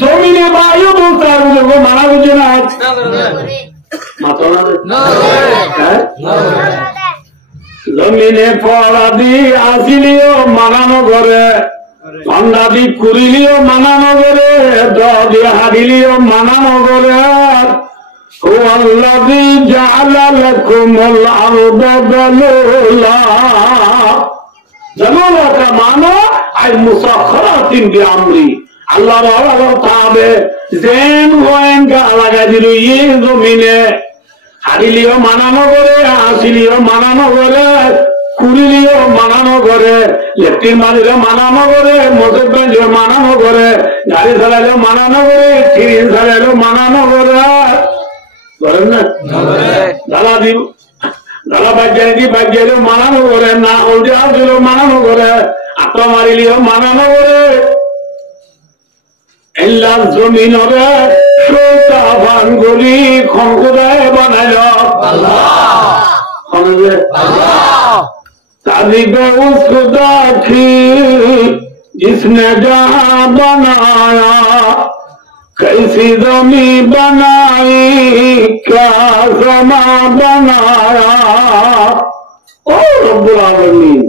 জমিনে বায়ু বলতে মানা বুঝে না জমিনে পড়া দি আসিলিও মানানো করে ঠান্ডা দি কুড়িলিও মানানো করে দিয়ে হারিলিও মানানো করে والذي جعل لكم الأرض ذلولا ذلولا كمعنى أي مسخرات بأمري الله تعالى زين وين قال قدروا يزمينه হারিলিও মানানো করে আসিলিও মানানো করে কুড়িলিও মানানো করে লেফটিন মারিলেও মানানো করে মোটর ব্যান্ডেও মানানো করে গাড়ি চালাইলেও মানানো করে ট্রেন চালাইলেও মানানো করে করেন না দাদা দিব দাদা বাজ্যালেও মানানো করে না হলদি আসলেও মানানো করে আত্মা মারিলেও মানানো করে এল্লা জমিন হবে সৌতা ভাঙ্গুলি খঙ্কুদায় বানাইল तारीबे उस खुदा की जिसने जहां बनाया कैसी जमी बनाई क्या समा बनाया ओ रब्बुल आलमीन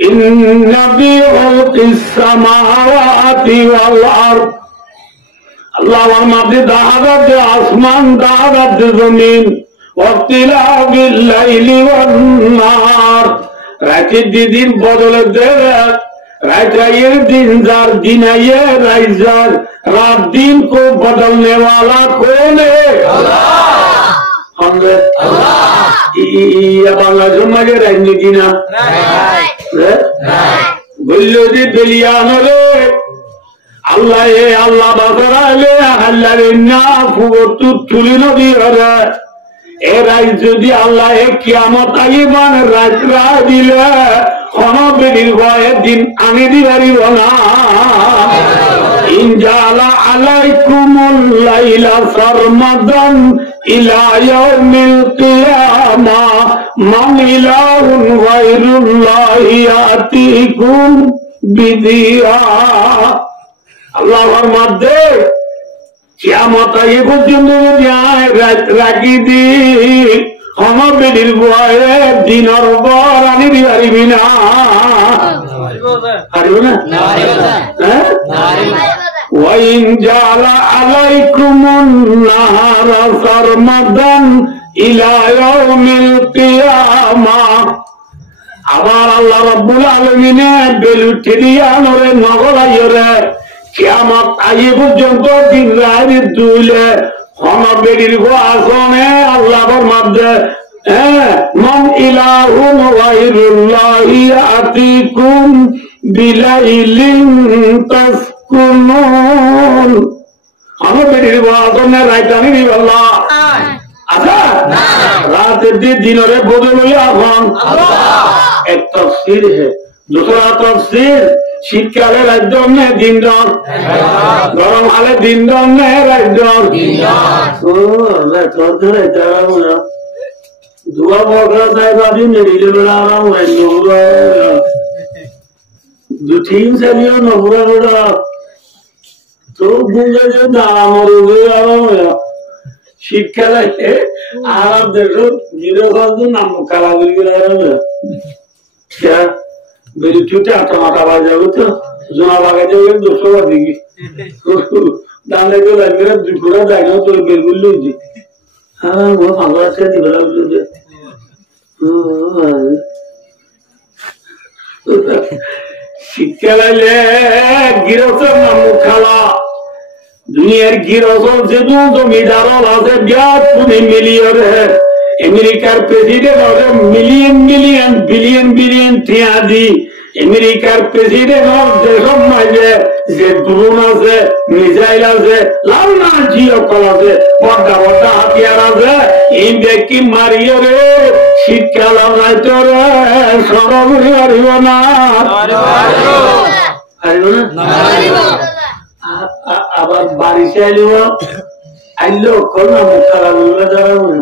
इन्न फी खल्क़िस समावाति वल अर्द अल्लाह वरमाते दावत आसमान दावत जमीन वाख्तिलाफिल लैली वन नहार रात दिन बदले दे रात दिन जार दिन आए रात दिन को बदलने वाला कौन है बांग्लादेश मागे राजनीति ना बोलो जी बिलियान रे अल्लाह ये अल्लाह बाबरा ले अल्लाह रे ना फुगतु तुली नदी रे ए रात যদি আল্লাহ কিয়ামত আইবান রাত দিলে কোন বেদির ভয়ে দিন আমি দিবারিব না ইনজালা আলাইকুমুল লাইলা সারমাদান ইলা ইয়াউমিল কিয়ামা মান ইলাহুন গায়রুল্লাহি আতিকুম বিদিয়া আল্লাহর মধ্যে কিয়ামত আইয়ে পর্যন্ত রাখি দি আমার বেদির ভয়ে দিনের পর আনি দিবারিবি না পারিব না ওয়াইন জালা আলাইকুমুন নাহারা সারমাদান ইলা ইয়াউমিল কিয়ামা আবার আল্লাহ রাব্বুল আলামিনে বেলুটি দিয়া নরে নগরাইরে কিয়ামত আইয়ে পর্যন্ত দিন রাত দুইলে আমার বেদির আসনে আল্লাহর মধ্যে মান ইলাহুন গায়রুল্লাহি আতিকুম বিলাইলিন তাসকুনুন আমার বেদির আসনে রাইতানি দি আল্লাহ আচ্ছা রাতের দিনের বদলে এখন এক তাফসীর है दूसरा तफसीर শীতকালে রাজ্য নেই দিন দন গরম কালে দিন দন নেই রাজ্য দুয়া বকরা সাহেবাদি মেরিলে বেড়া আরাম রাজ্য দু তিন সালিও নবুরা বেড়া তো বুঝে যে দাঁড়া মরুবে আরাম শীতকালে আরাম দেখো জিরো খাওয়া নাম কালা করি গেলে আরাম मेरी चुटे आटा माटा बाज जाओगे तो जुना बागे जाओगे 200 का देगी दाने को लग मेरा दुखड़ा जाएगा तो बिल्कुल लीजिए हाँ वो फांगा से दिखला लीजिए शिक्के ले गिरोसर ना मुखाला दुनिया गिरोसर से तो मिडारों लासे ब्याज पुने मिलियर है अमेरिकार प्रेसिडेंट और मिलियन मिलियन बिलियन बिलियन टियादी अमेरिकार प्रेसिडेंट और देशों में जे ड्रोन আছে মিসাইল আছে লাউনা জিও কল আছে বড় বড় হাতিয়ার আছে এই দেখি মারিও রে শীতকাল রাইতো রে সরবরি আরিব না আরিব না আবার বারিশ আইলো কোন মুখালা লুলে যাবে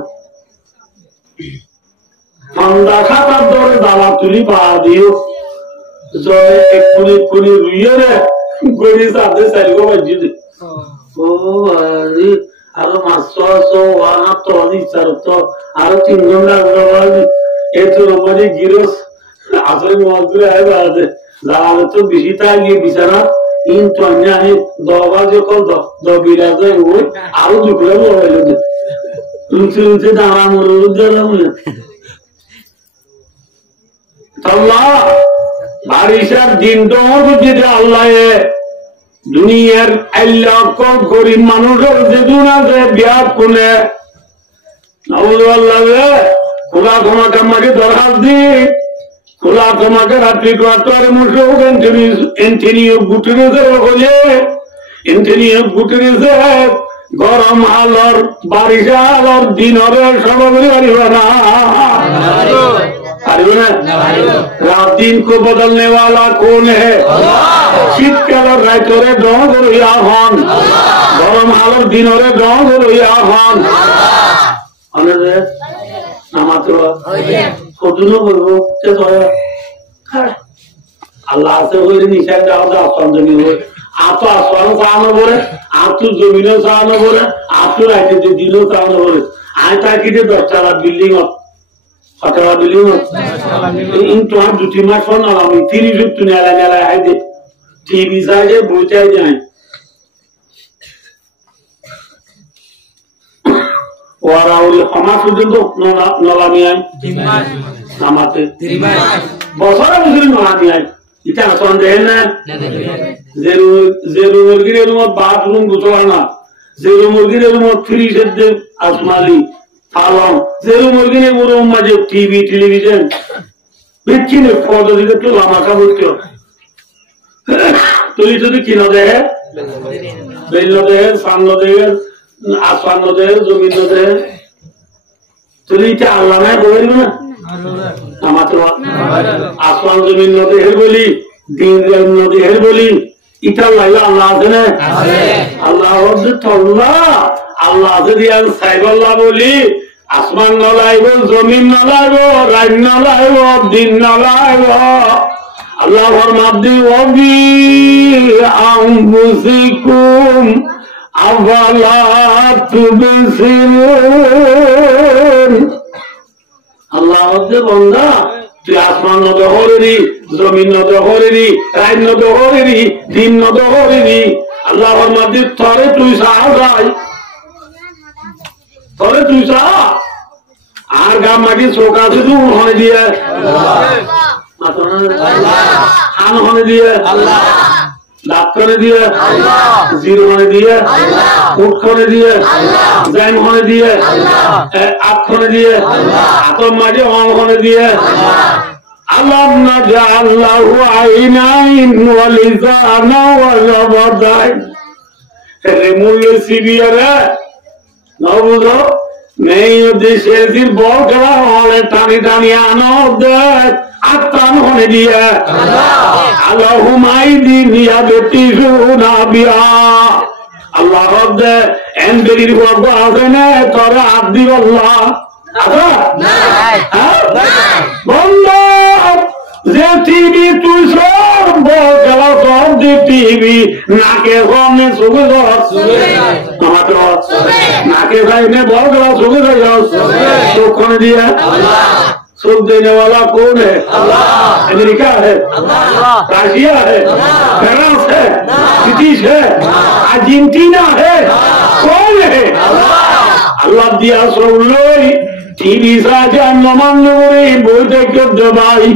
ঠান্ডা খাতার দরে দালা তুলি পা দিও জলে এক কুনি কুনি রুইয়ে রে গড়ি সাথে সাইগো বাজি আরো 500 আরো 3 ঘন্টা এর মধ্যে গিরস আসলে মজদুরে আছে যারা তো বেশি গিয়ে বিছানা কিন্তু আমি 10 বাজে কল 10 বিরাজে ওই আরো দুপুরে বড় উঁচু দাঁড়া মনে আল্লাহ বারিশার দিন তো যদি আল্লাহ দুনিয়ার লক্ষ গরিব মানুষের যে দুনাতে বিয়াদ কোনে খোলা তোমাকে আমাকে দরখাস দি খোলা তোমাকে রাত্রি কোয়ার্টারে মুসে এন্টিনিও গুটিরেছে বলে এন্টিনিও গুটিরেছে গরম আলোর বারিশা আলোর দিনরে সর্বগুলি পারিব না रात दिन को बदलने वाला कौन है शीतकाल रातरे डोंग रहिया हन गरम आलोर दिनरे डोंग रहिया हन अने नामात्र कतनो বলবো তে ধরে আল্লাহ আছে ওই নিশা দাও দাও সন্দেহ হয় আতো আসমান সানো বলে আতো জমিনে সানো বলে আতো রাতে দিনও সানো বলে আয়তা কি যে 10 তলা বিল্ডিং Fatala biliyor তোমার 2-3 মাস পর না আমি 30 জন নেলা আইদে টিভি সাইজে বইটাই যায় ওরা ওই সমাজ পর্যন্ত নলামি আই আমাতে বছরে বছরে নলামি আই এটা সন্দেহ না জেরু মুরগির রুমত বাথরুম গুছলা না জেরু মুরগির রুমত ফ্রিজের যে আসমালি Alon, zero morgine buru maje TV, television. Bichine photo dike tu lama ka butyo. Tuli tu kino de, bello de, sanno de, aswanno de, zominno de. Tuli ta Allah na boli na. Amato aswan zominno de her boli, din no de her boli. Ita Allah ne. Allah hozze Allah. Allah যদি আমি সাইবাল্লাহ বলি আসমান নলাইব জমিন নলাইব রাত নলাইব দিন নলাইব আল্লাহ ফরমাদি Obi আনফুসিকুম আফালা তুবসিরুন আল্লাহ হচ্ছে বান্দা তুই আসমান নদহরেরি জমিন নদহরেরি রাত নদহরেরি দিন নদহরেরি আল্লাহ ফরমাদি তরে তুই সাহায্য তবে তুই আর গা মাটি চৌকা আছে তুই হনে দিয়ে হান হনে দিয়ে দাঁত করে দিয়ে জিরো হনে দিয়ে উঠ করে দিয়ে জ্যাম হনে দিয়ে আট করে দিয়ে আতম মাটি হন হনে দিয়ে আল্লাহ না যা আল্লাহ আইনাইন ওয়া লিসানা ওয়া জাবাদাই রে মূল্য সিবিয়ারে নবুঝো নেই দেশে দিন বল খেলা হলে টানি টানি আনো আত্মান হনে দিয়ে আল্লাহ হুমাই দিন ইয়া বেটি শুনা বিয়া আল্লাহ রব্দে এন্ডেরির গর্ব আছে না তোরা আব্দি আল্লাহ আছে বন্ধ যে টিভি তুই সব বল খেলা সব যে টিভি নাকে কমে চোখে नाके भाई ने बहुत बड़ा सुख सुखने दिया सुख देने वाला कौन है अमेरिका है राशिया है फ्रांस है ब्रिटिश है अर्जेंटीना है कौन है अल्लाह दिया सब लोग टीवी साझा नमान बोल देखो दबाई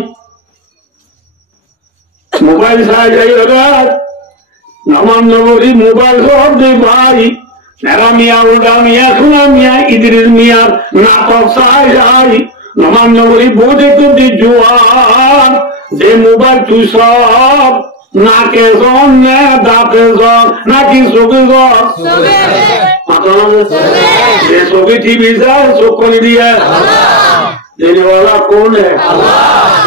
मोबाइल साझा नमान नगरी मोबाइल सब दे भाई Nera Mia, Uda Mia, Kuna Mia, Idris Mia, Natok Sai, Naman Noguri, Bode to the Juan, they move back to shop, Nakazon, Dakazon, Naki Sogazon, they Soviet Visa, so Konidia, they were a Kone,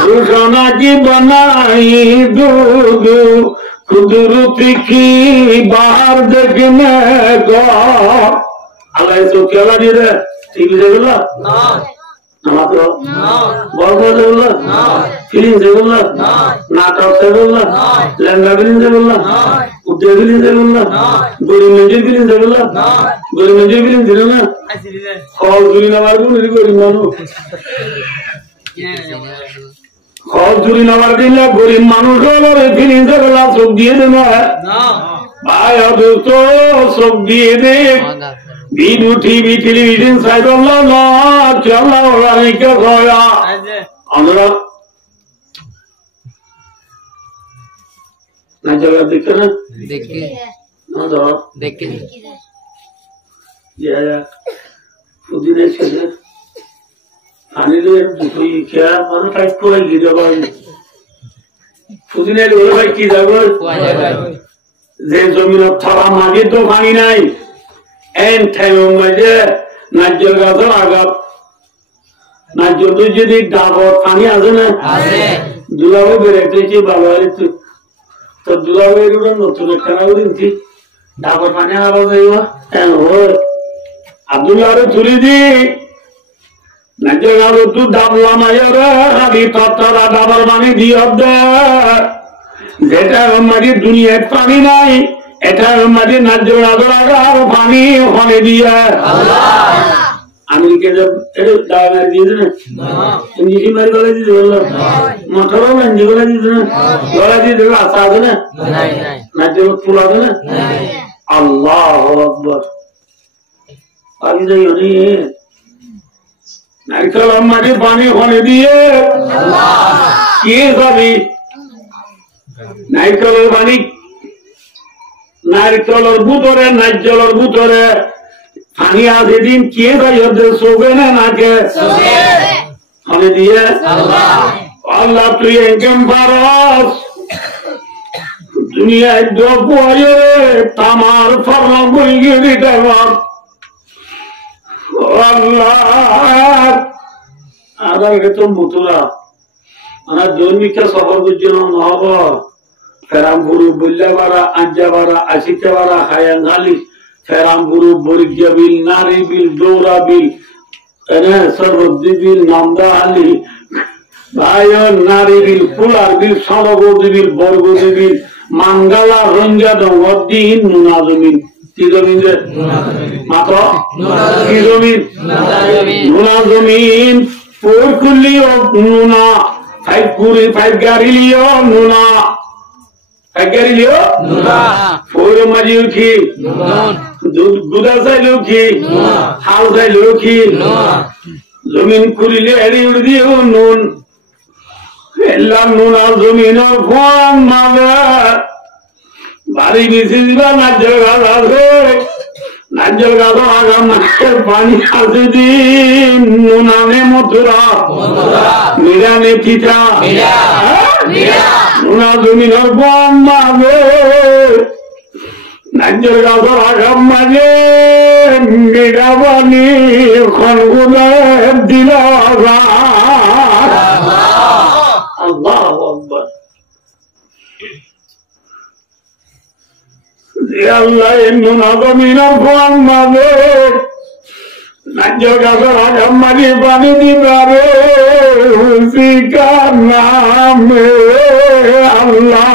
Rushana Gibana, do. कुदरती की बाहर देखने को अल्लाह इसको क्या लगी रे TV देखला ना नमाज़ बहुत देखला ना फिल्म देखला नाटक देखला लंगा फिल्म देखला উদ্যোগ বিলিন দেবেন না গরিব মঞ্জুর বিলিন দেবেন না গরিব মঞ্জুর বিলিন দিল না ফল জুড়ি নেওয়ার গুণ গরিব মানুষ ফল জুড়ি নেওয়ার দিলে গরিব মানুষ বিলিন দেবে না চোখ দিয়ে দেবে ভাই অদুষ্ট চোখ দিয়ে দে ভিডিও টিভি টেলিভিশন সাইকেল না চলা অনেকে আমরা না জায়গা দেখে না দেখি দেখি পুদিনের সাথে আনিলের দুটোই খেয়া মানে টাইপ করে গিয়ে যাবো পুদিনের ওই ভাই কি যাবো যে জমির থালা মাঝে তো পানি নাই এন টাইমের মাঝে নাজ্যের গাছের আগাপ নাজ্য তো যদি ডাবর পানি আছে না দুলাবো বেড়েছে ভালো হয়েছে তো দুলাবো এগুলো নতুন একটা দিনছি ডাবর পানি আবার যাইবা আব্দুল্লাহরে তুলি দি নাজ্যের গাছ একটু ডাবলাম আদি তত্তরা ডাবর পানি দিয়ে দে যেটা মাঝে দুনিয়ার পানি নাই এটার মাঝে নাজ্য গাছের আগার পানি ওখানে দিয়ে আমেরিকা দাওয়া দিয়েছে না ইংলিশ মারি গলা দিতে বললো মোটরও গঞ্জি গলা দিতে না গলা দিয়ে দেবে আশা আছে না নাজ্য ফুল আছে না আল্লাহ আকবার পানি যাই অনেক নারকেল মাঝে পানি ওখানে দিয়ে কে যাবি নারকেলের পানি নারকেলের ভিতরে নাজ্যলের ভিতরে পানি আছে দিন কে যাই হচ্ছে শোবে না নাকে ওখানে দিয়ে আল্লাহ তুই একদম পারস দুনিয়ায় দ্রব্য তামার ফর্ম বই গিয়ে দিতে আল্লাহ তো মথুরা আমার দৈনিকা সফর করছিল নহব ফেরামপুরু বল্লাবাড়া আঞ্জাবাড়া আশিকাবাড়া হায়াঙ্গালি ফেরামপুরু বরিজ্ঞা বিল নারী বিল দৌরা বিল সরবদ্দি বিল নামদাহালি ভাই নারী বিল ফুলার বিল সরবদ্দি বিল বরগদি বিল মাঙ্গালা রঞ্জা দমদ্দিন নুনা জমিন কি জমিন রে মাত্র কি জমিন নুনা জমিন ফোর খুললিও নুনা ফাইভ গাড়ি লিও নুনা ফাইভ গাড়ি লিও ফোর মাঝি উঠি দুধা চাইলেও কি হাল চাইলেও কি জমিন খুলিলে এড়ি উড়ি দিও নুন এলাম নুনা জমিনের ফোন মাবে বাড়ি বেশি দিবা নাজ্যের গাছ আছে নাজ্যের গাছ আগাম নাচের পানি আছে দিন নুনানে মথুরা নিরানে চিতা নুনা জমিনের বন মাঝে নাজ্যের গাছ আগাম মাঝে মিরা পানি খনগুলো দিল আল্লাহ আকবার আল্লাহ নুনা জমিনের ফোন মাঝে নাজ্য গাছের আগাম মাঝে পানি দিবারে হুসিকার নামে আল্লাহ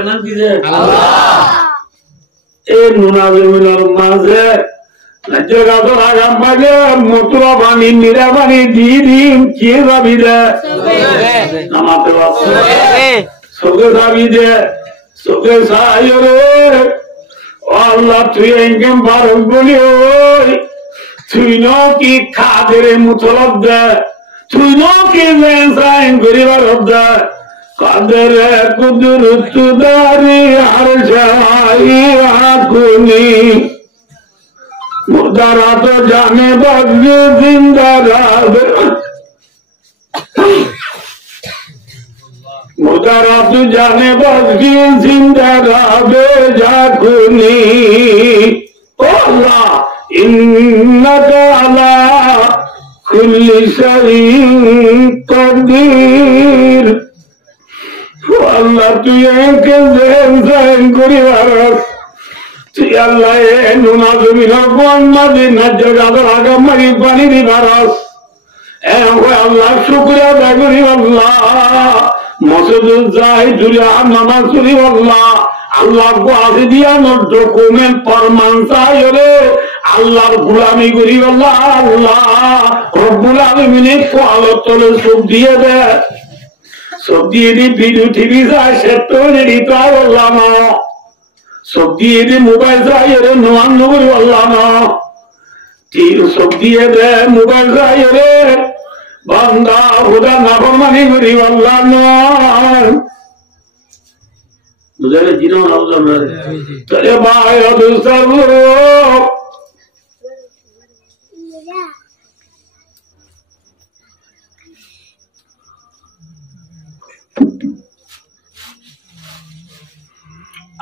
নাম কি যে এই নুনা জমিনের মাঝে নাজ্য গাছের আগাম মাঝে মথুরা পানি নিরা পানি দিয়ে দিন কে যাবি দে নামাতে চোখে যাবি দে চোখে চাই রে আল্লাহ তুই একদম বারক বলি ওই তুই ন কি খাদের মুতলব দে তুই ন কি চাই গরিবার দে কাদের কুদুর তুদারি আর যাই আকুনি মুদারা তো জানে বজ্র জিন্দারাদ मुदरा तू जाने बस जिंदा रहे जाकुनी अल्लाह इन्नका अला कुल्ली शैइन कदीर अल्लाह तू एक ज़ेन करी वारस तू अल्लाह ए नुना ज़मीना कौन मदी नज्जर गादर आगा मरी पानी दी वारस ए अल्लाह शुक्रिया बेगुरी अल्लाह মসজিদে যাই জুড়ে নামাজ পড়ি আল্লাহ আল্লাহ আছে দিয়া ডকুমেন্ট প্রমাণ চাই রে আল্লাহর গোলামি করি আল্লাহ আল্লাহ রব্বুল আলামিনের কোয়ালত তলে চোখ দিয়ে দে চোখ দিয়ে দি ভিডিও টিভি যায় সে তো রিটার আল্লাহ না চোখ দিয়ে দি মোবাইল যায় রে নোয়ান নগরী আল্লাহ না চোখ দিয়ে দে মোবাইল যায় রে বান্দা হুদা নাফরমানি করি আল্লাহ না বুঝালে জিনো না বুঝালে তাহলে ভাই অদুসার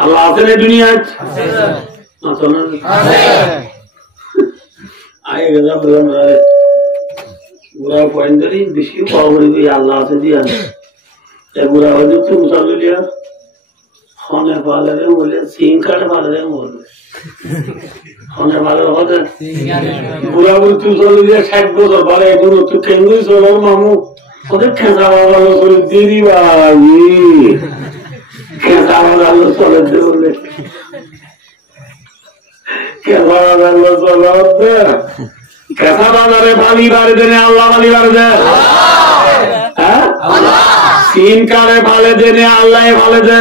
আল্লাহ আছেন এই দুনিয়ায় আগে গেলাম বুড়া পয়েন্ট ধরি বেশি পাওয়া করি আল্লাহ আছে দিয়া বুড়া হয়তো তুমি চালু দিয়া হনে পালে রে বলে সিং কাটে পালে রে বলে হনে পালে হতে বুড়া বুড়ি তুই চালু দিয়া 60 বছর পালে এখন তুই কেন্দ্রই চলো মামু ওদের খেঁচা বাবা করে দিদি বাবি খেঁচা বাবা চলে দে বলে খেঁচা বাবা চলে कैसा बाजार है बाली बारे देने अल्लाह बाली बारे दे सीन कारे बाले देने अल्लाह बाले दे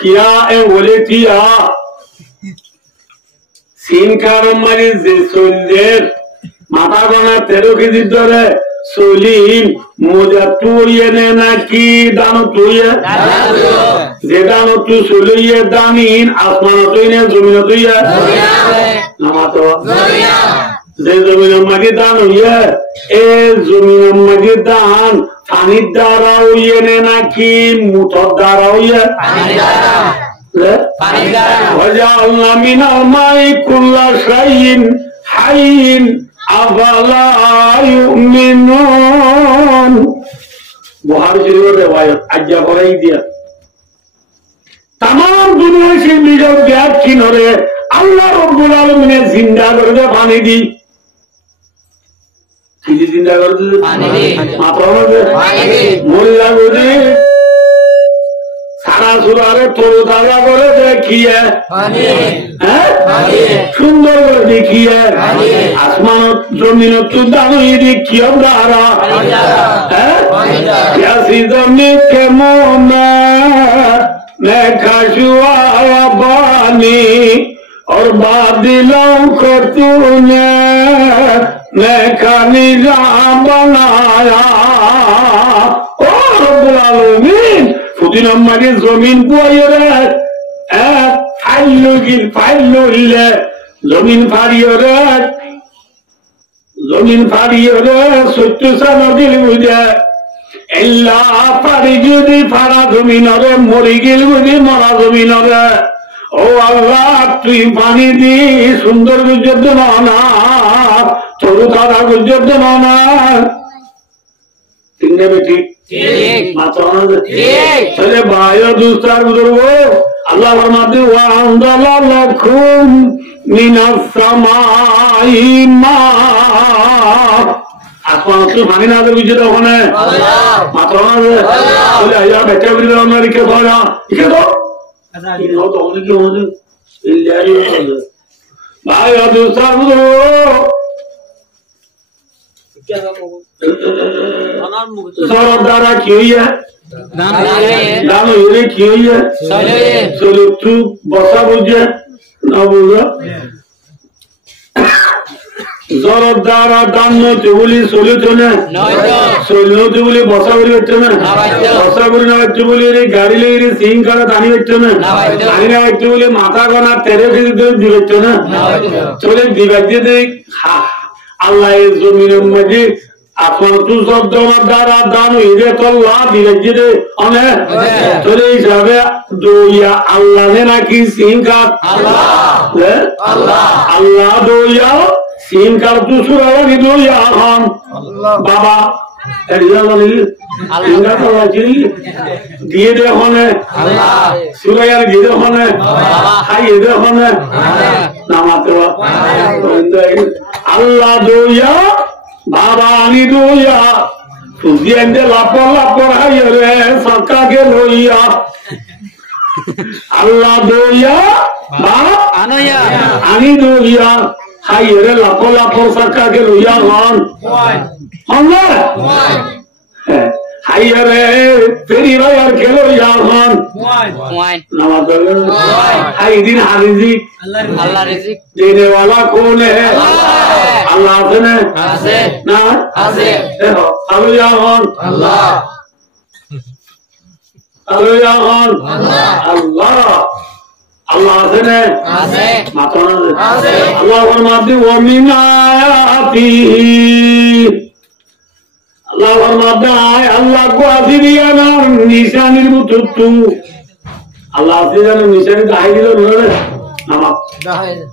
किया ए बोले किया सीन कारे मारी सोल्डेर माता बना तेरो की जिद्दरे सोलीम मुझे तू ये ने ना की दानो तू ये जे दानो तू सोलिए दानीन आसमान तो इन्हें जमीन तो ये नमातो যে জমিনের মাঝে দান হইয়া এ জমিনের মাঝে দান পানির দ্বারা হইয়ে নে নাকি মুঠর দ্বারা হইয়া وجعلنا من الماء كل شيء حي أفلا يؤمنون बुखारी शरीफ रिवायत आज्ञा कराई दिया तमाम दुनिया से मिले ब्याज किनारे अल्लाह रब्बुल आलमीन ने जिंदा कर दे पानी दी किसी जिंदा कर दे पानी दी माता दे पानी दी मोला गोदी सारा सुरारे तोड़ दादा करे देखिए पानी हैं पानी सुंदर कर देखिए आसमान जमीन तो दानो ये देखिए दारा हैं क्या सीजमी के मोना मैं खाशुआ बानी और बादलों को तूने मैं खानी बनाया और रब्बुल आलमीन फुदिना मारे जमीन बोयरे फाइलो ले जमीन फाड़ियोरे सत्य सा नदी बुझे एल्ला फाड़ी जुदी फाड़ा जमीन रे मरी गिल बुझी मरा जमीन रे ओ अल्लाह तुई पानी दी सुंदर गुजर माना थोड़ू तारा गुजर माना तिन्ने भी ठीक माताओं ठीक चले भाइयों दूसरा बुजुर्गों अल्लाह फरमाते वअंज़ला लकुम मिनस समाई मा आसमान से पानी नाज़िल कीजिए होने माताओं बोले यार बेटे भी लोग मेरे के बारे इके तो इन्हों तो होने की होने इल्लाही होने भाई और दूसरा बुजुर्ग सौरभ दारा क्यों है दानो ये क्यों है सोलो तू बसा बुझे ना बुझा सौरभ दारा दानो चुगली सोलो चुने सोलो चुगली बसा बुरी बच्चे में बसा बुरी ना बच्चे बोले रे गाड़ी ले रे सिंह का दानी बच्चे में दानी ना बच्चे बोले माता का ना तेरे भी दो बच्चे ना चले दिवाली दे हाँ अल्लाह ये ज़मीन में आसमान तू सब दोनों दारा दानो इधर तो अल्लाह दिलजी दे अने चले इस हवे दो या अल्लाह ने ना की सिंह का अल्लाह दो या सिंह का तू सुरावा की दो या हम बाबा ऐसा वाली सिंह का तो वाजिरी दिए दे होने सुराया दिए दे होने हाई दे होने नामाते वा अल्लाह दो या बाबा आनी दो या সুজি এনে লাপর হাইরে সকাকে লইয়া আল্লাহ দইয়া বা আনি দইয়া হাইরে লাপর সকাকে লইয়া হন আল্লাহ হাইরে ফেরি ভাইয়ার খেলো ইয়া হন নামাজ হাই দিন হারিজি আল্লাহ রিজিক देने वाला कौन है अल्लाह আছে ना আছে देखो अल्लाह আল্লাহ अल्लाह अल्लाह আছে माता আছে अल्लाह फरमाते वो मिन आयातिही अल्लाह फरमाता है अल्लाह को आसिरिया नाम निशानी मुतुत्तु अल्लाह आसिरिया नाम निशानी दाई दिलो नरे नामा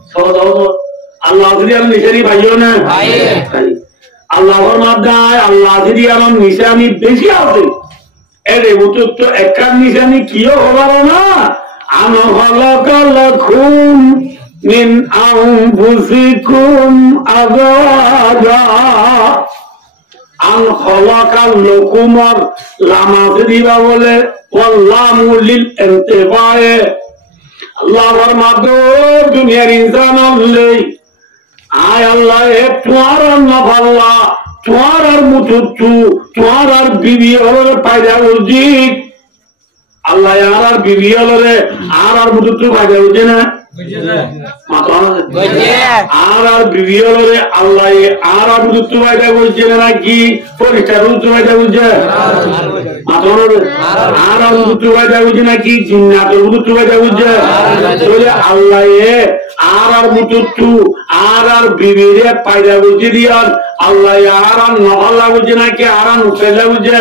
सो अल्लाह आसिरिया नाम निशानी भाइयों ने भाई अल्लाह फरमाता है अल्लाह आसिरिया नाम निशानी बेची आते एरे मुतुत्तु एका निशानी कियो होगा ना आनो खलकलकुम मिन अनफुसिकुम अज़वाजा আন খলাকাল লকুমর লামাতে দিবা বলে ওয়াল্লাহু লিল ইনতিফায়ে আল্লাহ ফরমাতো দুনিয়ার ইনসান হলে আয় আল্লাহ এ তোমার নফাল্লা তোমার আর মুতুতু তোমার আর বিবি হলে পায়দা উচিত আল্লাহ আর বিবি হলে আর মুতুতু পায়দা উচিত না আর বিবি হলে আল্লাহ আর মুতুতু পায়দা উচিত নাকি পরিষ্কার মুতুতু পায়দা উচিত আর মুতুতু পায়দা উচিত নাকি জিন্নাতের মুতুতু পায়দা উচিত বলে আল্লাহ আর মুতুতু আর বিবিরে পায়দা উচিত দিয়ার আল্লাহ আর নহল্লা উচিত নাকি আর নুসেলা উচিত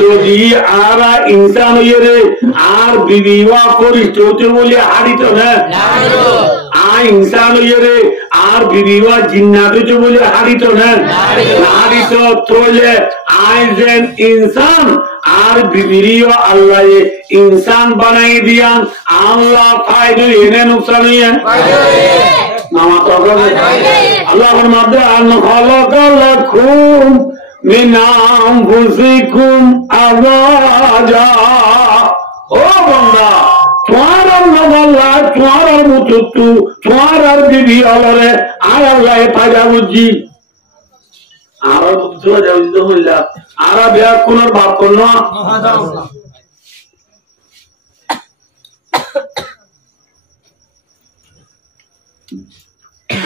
যদি আর ইনসান হইরে আর বিবিওয়া পরিষ্কার বলে হারিত না इंसान ये आर बीवीवा जिन्नात जो बोले हारित ना हारित तोले आइजेन इंसान आर बीवीरियो अल्लाह ये इंसान बनाई दिया अल्लाह फायदे इन्हें नुकसान ही है नामा तो अल्लाह फरमाते अन खलकलकुम मिन अनफुसिकुम अज़वाजा ओ बंदा तुम्हारा नवल्ला तुम्हारा मुतुत्तु तुम्हारा बीवी अलरे आया लाए पाजा बुझी आरा मुतुत्तु पाजा बुझी तो मिला आरा ब्याह कुनर बाप को ना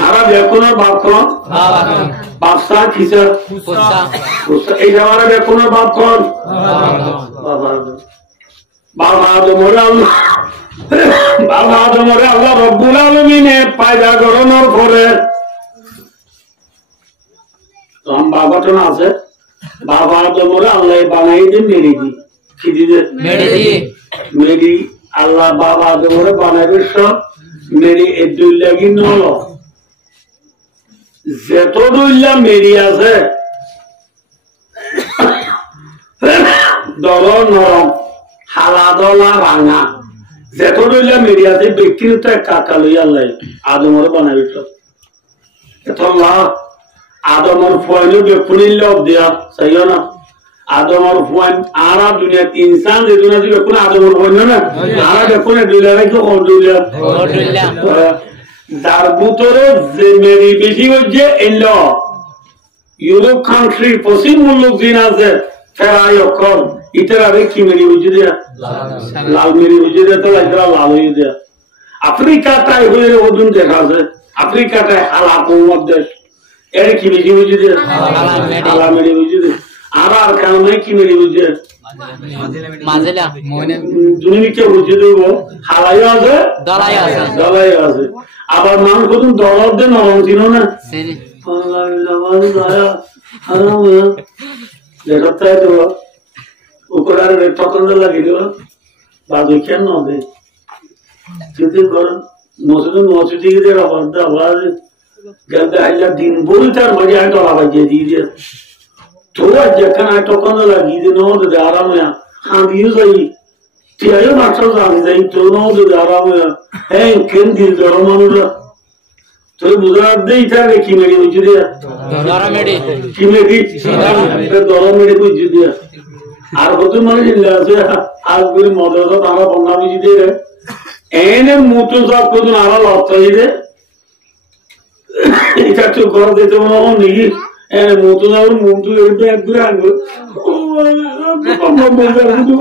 आरा ब्याह कुनर बाप को बाप सा खिसा उसका एक हमारा ब्याह कुनर बाप कौन बाबा तो मोरा बाबा तो मोरे अल्लाह रब्बुल आलमीने पैदा कराনোর পরে हम बाबा तो ना আছে बाबा तो मोरे अल्लाह বানাই দিন মেরি দি কি দিবে মেরি আল্লাহ বাবা তো মোরে বানাইবে সব মেরি এদুল লাগি নলো যেত দুইলা মেরি আছে দর নরম হালাদলা রাঙা যেত রইলা মিডিয়াতে ব্যক্তিগত কাকা লইয়া লাই আদমর বানাবি সব এতলা আদমর ফুয়াইলো বেকুনিল লব দিয়া সাইও না আদমর ফুয়াইন আরা দুনিয়া ইনসান যে দুনিয়া যে বেকুন আদমর ফুয়াইন না আরা বেকুন দুইলা রাখো দুইলা যার ভিতরে যে মেরি বেশি হচ্ছে এলো ইউরোপ কান্ট্রি পশ্চিম লোক দিন আছে ফেরাই অক্ষর इतना वे की मेरी उज्जैन लाल मेरी उज्जैन तो इतना लाल ही दिया अफ्रीका टाइप हुए वो दुन देखा से अफ्रीका टाइप हालातों मध्य ऐसे की मेरी उज्जैन हालात मेरी उज्जैन आरार काम में की मेरी उज्जैन माज़ेला दुनिया के उज्जैन वो हालाया से दलाया से अब मान को तुम दौलत दे नौन तीनों ना देखता है तो उकड़ार ठकन लगे बाजू क्या न दे যদি কর মসজিদে গিয়ে রাবাদা আওয়াজ গলদা আইলা দিন বলতার মজা আটো আওয়াজ দিয়ে দিয়ে তো যখন ঠকন লাগি দে নো দে আরাম না হামিও যাই তিয়ায় মাত্র যাই যাই তো নো দে আরাম হ্যাঁ কেন দিল গরম মানুষ তো তুই বুঝার দেই তারে কি মেরে বুঝি দিয়া দরামেডি কি মেরে দরম মেরে বুঝি দিয়া আর কত মানে জিল্লা আছে আর করে মদরসা তারা বন্যা বুঝি দিয়ে এনে মুতো সব কত আলা লতাই দে এটা তো ঘর দিতে মনে হয় নাকি এনে মুতো যাও মুতো এটা একদম আনবো ও বাবা মজা মুতো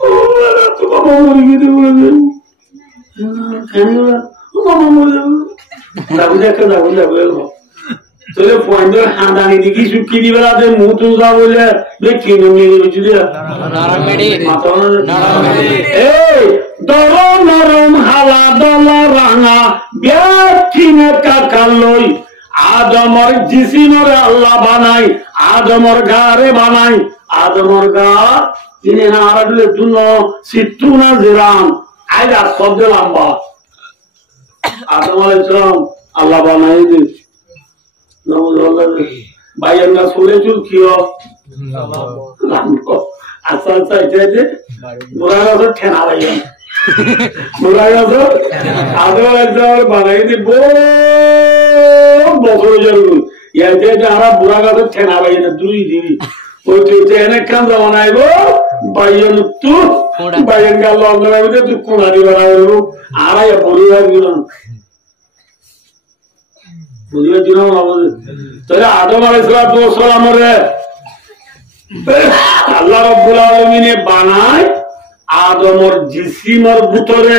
ও তো বাবা মরে গেছে বলে কেন ও বাবা মরে যাবো দেখা যাবো তোরে পয়েন্টের হাঁদানি দিকে শুকি দিবে রাতে মুতো যা বলে দেখি মেরে বুঝি দিয়া দরম নরম হালা দলা রাঙা ব্যাঠিনে কাকার লই আদমর জিসিমরে আল্লাহ বানাই আদমর গারে বানাই আদমর গা তিনি না আরাডলে তুন সিতুনা জিরান আইদা শব্দ লম্বা আদম আলাইহিস সালাম আল্লাহ বানাই দি বাইয়াঙ্গা সুরে চুল কিও আচ্ছা আচ্ছা এটা মোরা গাছ ঠেনা বাইয়া মোরা গাছ আদম একদম বানাই দিব বছর যাবে ইয়াতে আরা বুড়া গাছ ঠেনা বাইয়া দুই দিবি ওই তো এনে কাম বানাইবো বাইয়ান তু বাইয়াঙ্গা লন্ডনে তুই কোনারি বানাইবো আড়াই পরিবার গুলো বুঝলে দিন তাহলে আদম আলাইহিস সালামের আল্লাহ রাব্বুল আলামিনে বানায় আদমর জিসিমের ভিতরে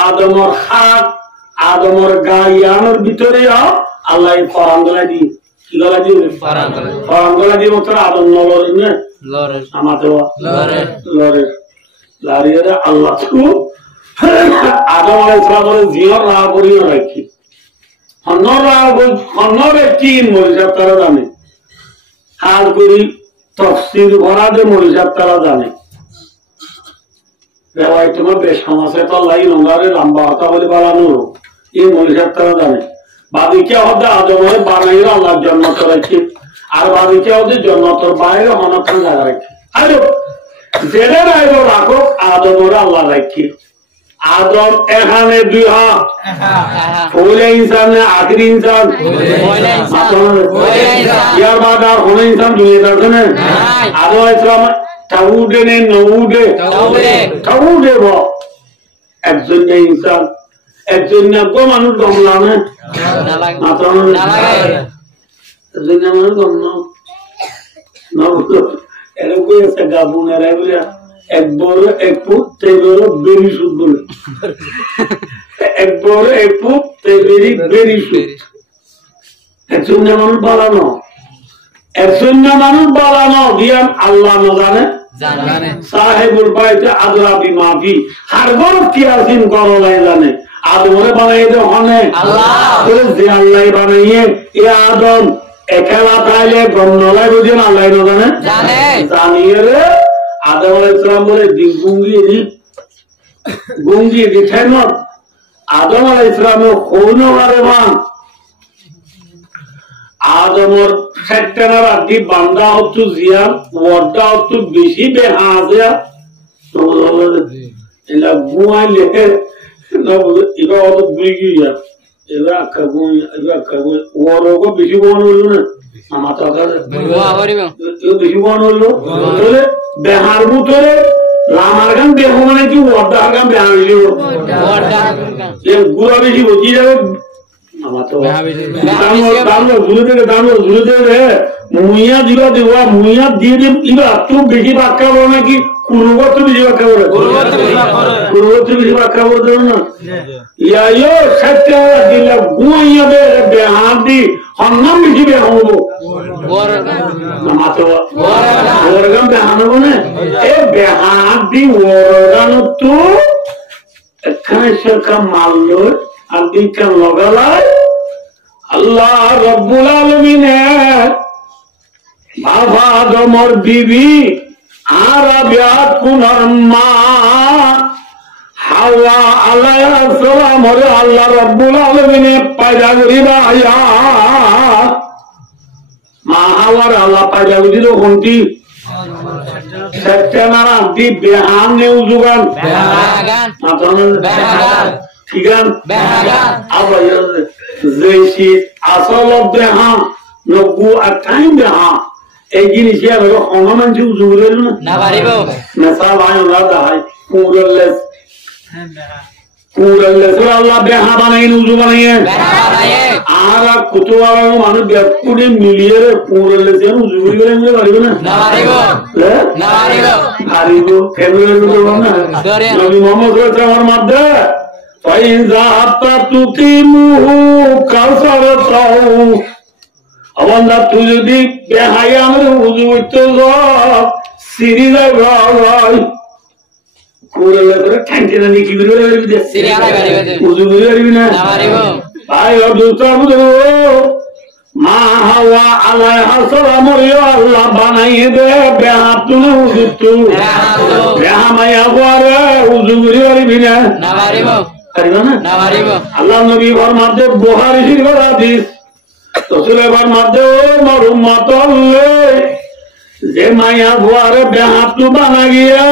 আদমর হাত আদমর গায়ানের ভিতরে আল্লাহ ফরাঙ্গলা দি কি গলা দি ফরাঙ্গলা দি মত আদম নলরে না লরে আমাতে লরে লারিয়া আল্লাহ তো আদম আলাইহিস সালামের জিয়র না করিও রাখি হনরে কি মরিজাব তারা জানে হাল করি তফসির ভরা যে মরিজাব তারা জানে তোমার বেশ সমাজে তো লাই লঙ্গারে লম্বা হতা বলে বাড়ানো এই মরিজাব তারা জানে বাদিকে হতে আদমরে বানাইল আল্লাহর জন্নত রাখি আর বাদিকে হতে জন্নতর বাইরে অনেকক্ষণ জায়গা রাখি আরে জেনে রাইব রাখো আদমরে আল্লাহ রাখি আদম এখানে দুই হাত পহলে ইনসান আখরি ইনসান ইয়ার বাদ আর কোন ইনসান দুনিয়াতে আছে না আদম ইসলাম তাউডে নে নউডে তাউডে ব একজন ইনসান একজন গো মানুষ গমলা না মাত্র না লাগে একজন মানুষ গমনা না বলো এরকম একটা গাবুনে রাইবলে এক বড় এক ফুট তে বড় বেরি সুদ বলে এক বড় এক ফুট তে বেরি সুদ একজন মানুষ বাড়ানো দিয়ান আল্লাহ না জানে সাহেবুল বাইতে আদরা বিমাফি হারগর কি আসিন করলাই জানে আদমরে বানাইতে হনে আল্লাহ যে আল্লাহ বানাইয়ে এ আদম একলা তাইলে গন্নলাই বুঝেন আল্লাহ না জানে জানিয়ে রে আদম আলাইহিস সালাম বলে গুঙ্গি দিঠেন আদম আলাইহিস সালামের কোন আরেমান আদমর সেক্টরের আদি বান্দা হতো জিয়ান ওয়ার্ডা হতো বেশি বেহাজা তো এলা গুয়াইলে না ইবা হতো বিগিয়া এলা কাগুন ওরগো বেশি কোন হলো না আমার তো কথা গুয়া করিব এই বেশি কোন হলো বলে বেহার ভিতরে রামার গান দেহ মানে কি ওয়ার্ডা গান বেহার হইলো ওয়ার্ডা এ গুয়া বেশি বুঝি যাবে আমার তো দানো ঝুলে দে রে মুইয়া দিবা দেওয়া মুইয়া দিয়ে দে ইবা তো বেশি বাক্কা বল নাকি কুরবত বেশি বাক্কা বলে কুরবত বেশি বাক্কা বল দেন না ইয়ায়ো সত্য দিলা গুইয়া দে বেহার দি হন্নাম বেশি বে হবো ওর আমার তো ওর গান বেহার বনে এ বেহার দি ওর গান তো এখানে সরকা মারলো আদি কান লাগালাই আল্লাহ রব্বুল আলামিন বাবা আদমর বিবি আরাবিয়াত কুনার মা হাওয়া আলাইহিস সালাম রে আল্লাহ রব্বুল আলামিন পয়দা করিবা আয়া মা হাওয়ার আল্লাহ পয়দা করিল কোনটি সত্যনারা দি বেহান নেউজুগান বেহান আপনারা বেহান কি গান? বেহা গান। আবার যে শীত আসল বেহা নব্বু আর টাইম বেহা এই জিনিস হনুমান জি উজু করে না পারিব মেসা ভাই ওরা দাহাই পুরলেস আল্লাহ বেহা বানাইন উজু বানাইয়ে বেহা বানায়ে আর কুতুয়ার মানুষ ব্যাকুড়ে মিলিয়ে পুরলেস উজু করে পারিব না না পারিব না পারিব পারিব কেন না নবী মোহাম্মদ আমার মধ্যে ফাইজা হাত্তা তুকিমু কাসারাতাউ আওয়ান্দা তুই যদি বেহাই আমাদের উজু করতে সিরি যায় ভাই কোরলে করে ঠ্যাংটেনা নিয়ে কি করে পারবি সিরি আলাই পারিবে উজু করে পারবি না না পারিব ভাই ও দোস্ত মা হাওয়া আলাইহা সালাম আল্লাহ বানাইয়ে দে বেহা তুলে উজু তু বেহা মাইয়া করে উজু করে পারবি না না পারিব পারিব না না পারিব আল্লাহ নবী ফরমাতে বুখারী শরীফের হাদিস রাসূলের মধ্যে মোর উম্মত যে মায়া বুয়ারে বেহাতু বানা গিয়া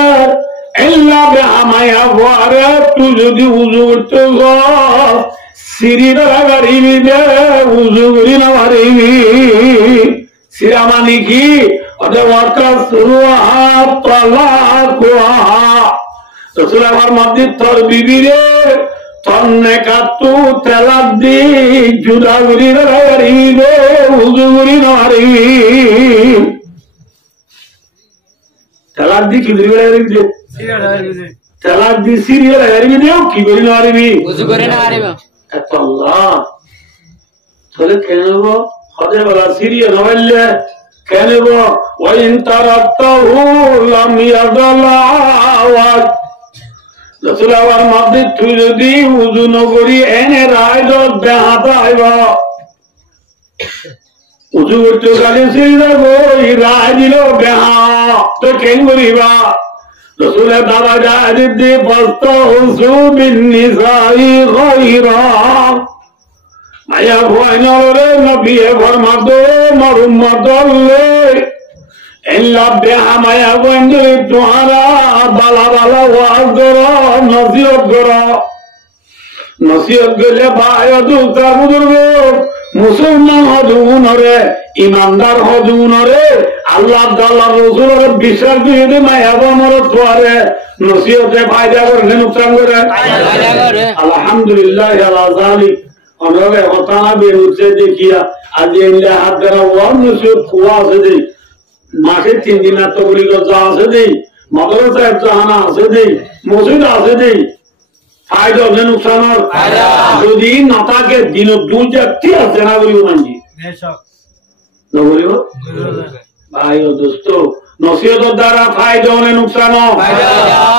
এল্লা বেহা মায়া বুয়ারে তুই যদি উজু করতে সিঁড়ি গাড়িবি দে উজু করি না পারিবি সিরা মানে কি ওদের ওয়াকা সুরুহা তালাকুহা রাসূল আমার মধ্যে তোর বিবিরে তন্নে কাতু তেলাক দি জুদা গুড়ি হারিবে উজু গুড়ি নারিবি তেলাক দি কি গুড়ি হারিবি তেলাক দি সিরিয়াল হারিবি দেও কি গুড়ি নারিবি উজু করে না পারিব এত আল্লাহ তাহলে কেন হদে বলা সিরিয়াল হইলে কেন ওয়াইন তারাতাহু লাম ইয়াদালা আওয়াজ রাসূল আমার মধ্যে তুই যদি উযু নকরি এনে রায় বেহাতা আইব উযু করতে গেলে সিজদা কই রায় দিল বেহা তো কেন করিবা রাসূলের দাদা যায় দি ফাস্তাউযু বিন নিসাই গায়রা মায়া ভয়নরে নবী ফরমাদো মার উম্মত এল্লা বেহা মায়া গঞ্জে তোহারা বালা বালা ওয়াজ করো নসিহত গেলে ভাই দুস্তার বুজুর্গ মুসলমান হদুনরে ইমানদার হদুনরে আল্লাহ আল্লাহ রসুলের বিশ্বাস দিয়ে মায়া আমার তোয়ারে নসিহতে ফায়দা করে নুকসান করে আলহামদুলিল্লাহ আলা যালিক আমরা কথা বেরুছে দেখিয়া আজ এলে হাত ধরা ওয়ার নসিহত খোয়া আছে দেই মাসে 3 দিন আত্মগুলি গজা আছে দেই মাদ্রাসা জাহানা আছে দেই মসজিদ আছে দেই ফায়দা হবে নুকসান যদি না থাকে দিন 2-4টি আছে না বলিও মানজি না বলিও ভাই ও দোস্ত নসিহতের দ্বারা ফায়দা হবে নুকসান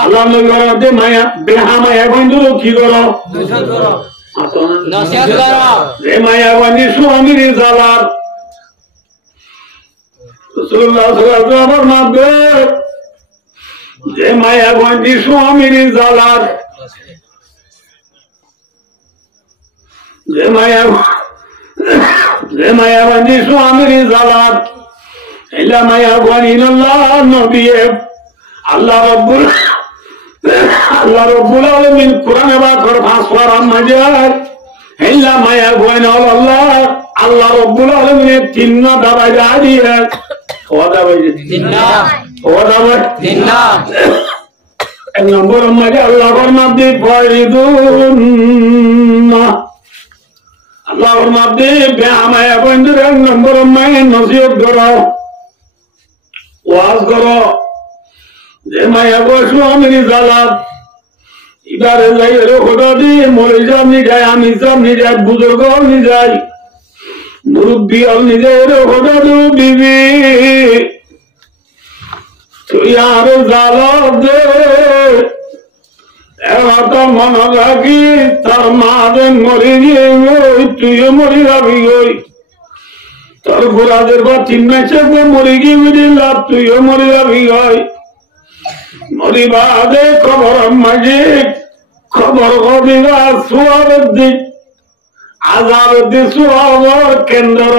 আল্লাহ নবী বলেন মায়া বেহা মায়া বন্ধু কি করো নসিহত করো রে মায়া বন্ধু স্বামীর জালার রাসূলুল্লাহ সাল্লাল্লাহু আলাইহি ওয়াসাল্লাম মাঝে যে মায়া বন্ধু স্বামীর জালার যে মায়া বন্ধু স্বামীর জালার এলা মায়া বনিল্লাহ নবী আল্লাহ রাব্বুল আলামিন কোরআনে বাকর ফাসওয়ার মাজার এলা মায়া বনিল্লাহ আল্লাহ রাব্বুল আলামিন তিননা দাবাই দিয়ে ওয়াদা বাইরে তিননা ওয়াদা বাই তিননা এক নম্বর মাঝে আল্লাহ ফরমাতে ফরিদুন আল্লাহ ফরমাতে বেআমায়া বন্ধুর এক নম্বর মায়ে নসিহত করো ওয়াজ করো যে মায়া বসু আমি জালাত এবারে যাই রে খোদা দি মরে যাবনি যায় আমি যাবনি যায় বুজুর্গ নি যাই মুরব্বী আপনি যাই রে খোদা দু বিবি তুই আর জালাত দে এবার মনে রাখি তার মাঝে মরে গিয়ে তুইও মরে যাবি গই তোর গোড়াদের বা তিন মেছে মরে গিয়ে লাভ তুইও মরে যাবি গই মরিবা দে খবর মাঝে খবর কবিরা সোয়াবের দিক আজাবের দিক সোয়াবর কেন্দ্র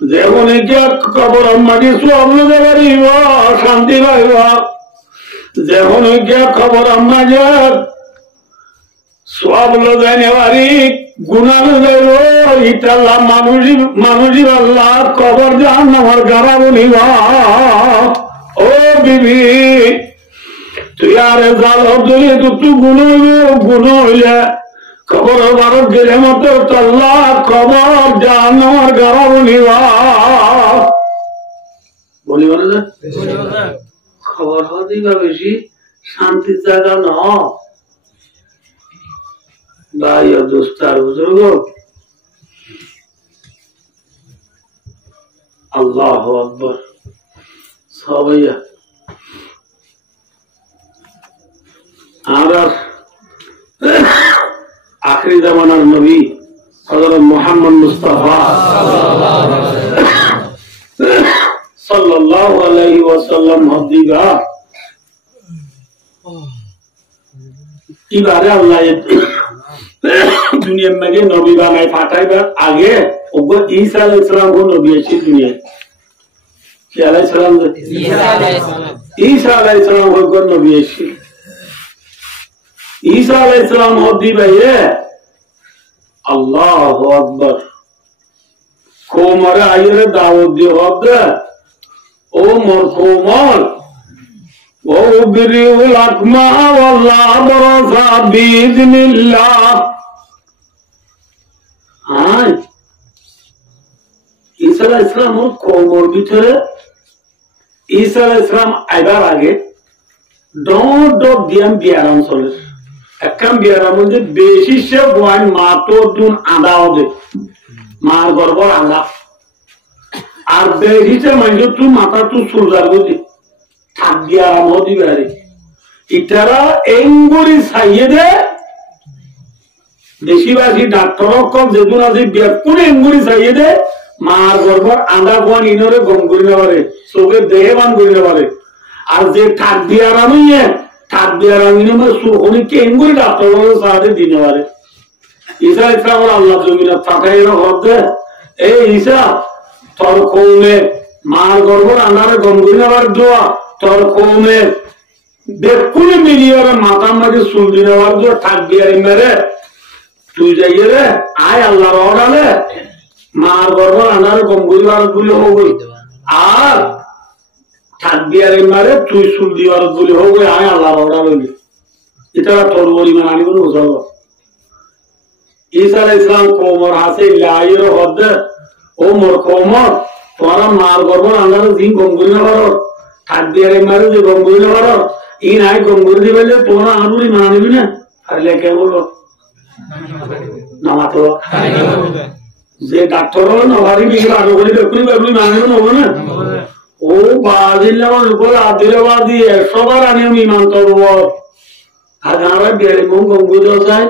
যেমন খবর মাঝে সোয়াব নিতে পারিব শান্তি পাইব যেমন খবর মাঝে সব লোজাইনে বাড়ি গুনানো দেব ইতাল্লাহ মানুষই আল্লাহ কবর জান আমার গারা বলিবা ও বিবি তুই আরে জাল হলে তো গুণ হইলে খবর বারো গেলে মতো তল্লা খবর জান আমার গারা বলিবা বলিব না খবর দিবা বেশি শান্তির জায়গা ন ভাই দোস্তার বুজুর্গ আল্লাহ আকবার সবাই আর আখরি জামানার নবী হযরত মুহাম্মদ মুস্তাফা সাল্লাল্লাহু আলাইহি ওয়াসাল্লাম হদিগা এবারে আল্লাহ দুনিয়া में নবী বানাই পাঠাইবার আগে ওগো ঈসা আলাইহিস সালাম কো নবী আছে দুনিয়া কি আলাইহিস সালাম ঈসা আলাইহিস সালাম কো নবী আছে ঈসা আলাইহিস সালাম হদি ভাইয়ে আল্লাহু আকবার কোমরে আইরে দাওয়াত দি হবে ও মোর কোমল وأبرئ الأكمه والأبرص بإذن الله ঈসা আলাইহিস সালাম কোমর ভিতরে ঈসা আলাইহিস সালাম আইবার আগে ডট দিয়াম বিয়ারাম চলে একখান বিয়ারাম মধ্যে বেশি সে বয়ান মাতো দুন আদা হবে মার গর্ব আদা আর বেশি সে মানে তুই মাথা তুই সুলজার বুঝি ইতারা এঙ্গুরি সাইয়েদে দেশিবাসী ডাক্তার যেদিন আছে ব্যাকুন এঙ্গুরি সাইয়েদে মার গর্ভর আন্দা গোয়ান ইনরে গম করি না পারে চোখে দেহে মান করি না পারে আর যে ঠাক দিয়ারাম ইয়ে ঠাক দিয়ারাম ইনে সুরখনিকে এঙ্গুরি ডাক্তার সাহায্য দিনে পারে ঈসা ইসলাম আল্লাহ জমিনা ফাটাই হতে এই ঈসা তোর কৌমে মার গর্ভর আন্দারে গম করি না পারে দোয়া তোর কৌমের বেকুনি মিলিয়ে মাথার মাঝে চুল দিনে ঠাক দিয়ে মেরে তুই যাইয়ে রে আয় আল্লাহর অর্ডারে মার গর্ব আনারে গম্ভীর ভারত বলে হোক আর ঠাক দিয়ে মারে তুই চুল দিয়ে ভারত বলে হোক আয় আল্লাহর অর্ডার হইলি এটা তোর পরিমাণ আনিব বুঝাবো ঈসা আলাইহিস সালাম কোমর হাসে লাইয়ের হদ্দে ও মোর কোমর তোরা মার গর্ব আনারে দিন গম্ভীর না ভারত ঠাক দিয়ে মারে যে গম্ভীর না ভারত এই নাই গম্ভীর দিবে তোরা আনুরি মানিবি না পারলে কে বলবো নামাতো যে ডাক্তার হলো না ভারী বিঘ্ন আগে বলি দেখুন আপনি মানিব নেবো না ও বাদিল্লাম উপর আদিলে বাদি 100 বার আনিও ইমান করব আর আমরা বেড়ে মুখ গম্ভীর যায়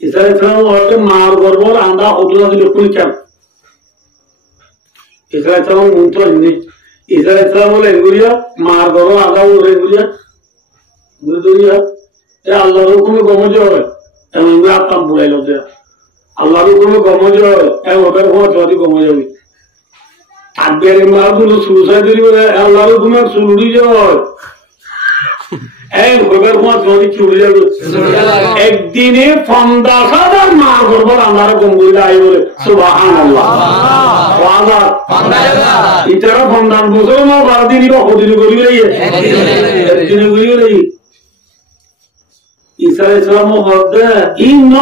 ঈসা ইসলাম হয়তো মার গর্ব আমরা অতুলা দিলে কোন কেন ঈসা ইসলাম মন্ত্র হিন্দি ঈসা ইসলাম বলে এগুলিয়া মার গর্ব আগা বলে এগুলিয়া বুঝলিয়া এ আল্লাহর হুকুমে গমজ হয় এমন আপনার বুড়াইল যে আল্লাহর হুকুমে গমজ হয় এমন ওটার সময় যদি গমজ হবে থাকবে মাগুলো সুসাইড বলে আল্লাহর হুকুমে চুরি হয় এই ওটার সময় যদি চুরি যাবে একদিনে 50,000 মার করবো আল্লাহর গম্ভীর আই বলে সুবহানাল্লাহ ইতারা 50 বছর না 12 দিনই বা হদিন করিবে একদিনে করিবে ঈসা ইসলাম হদ্দে ইন্ন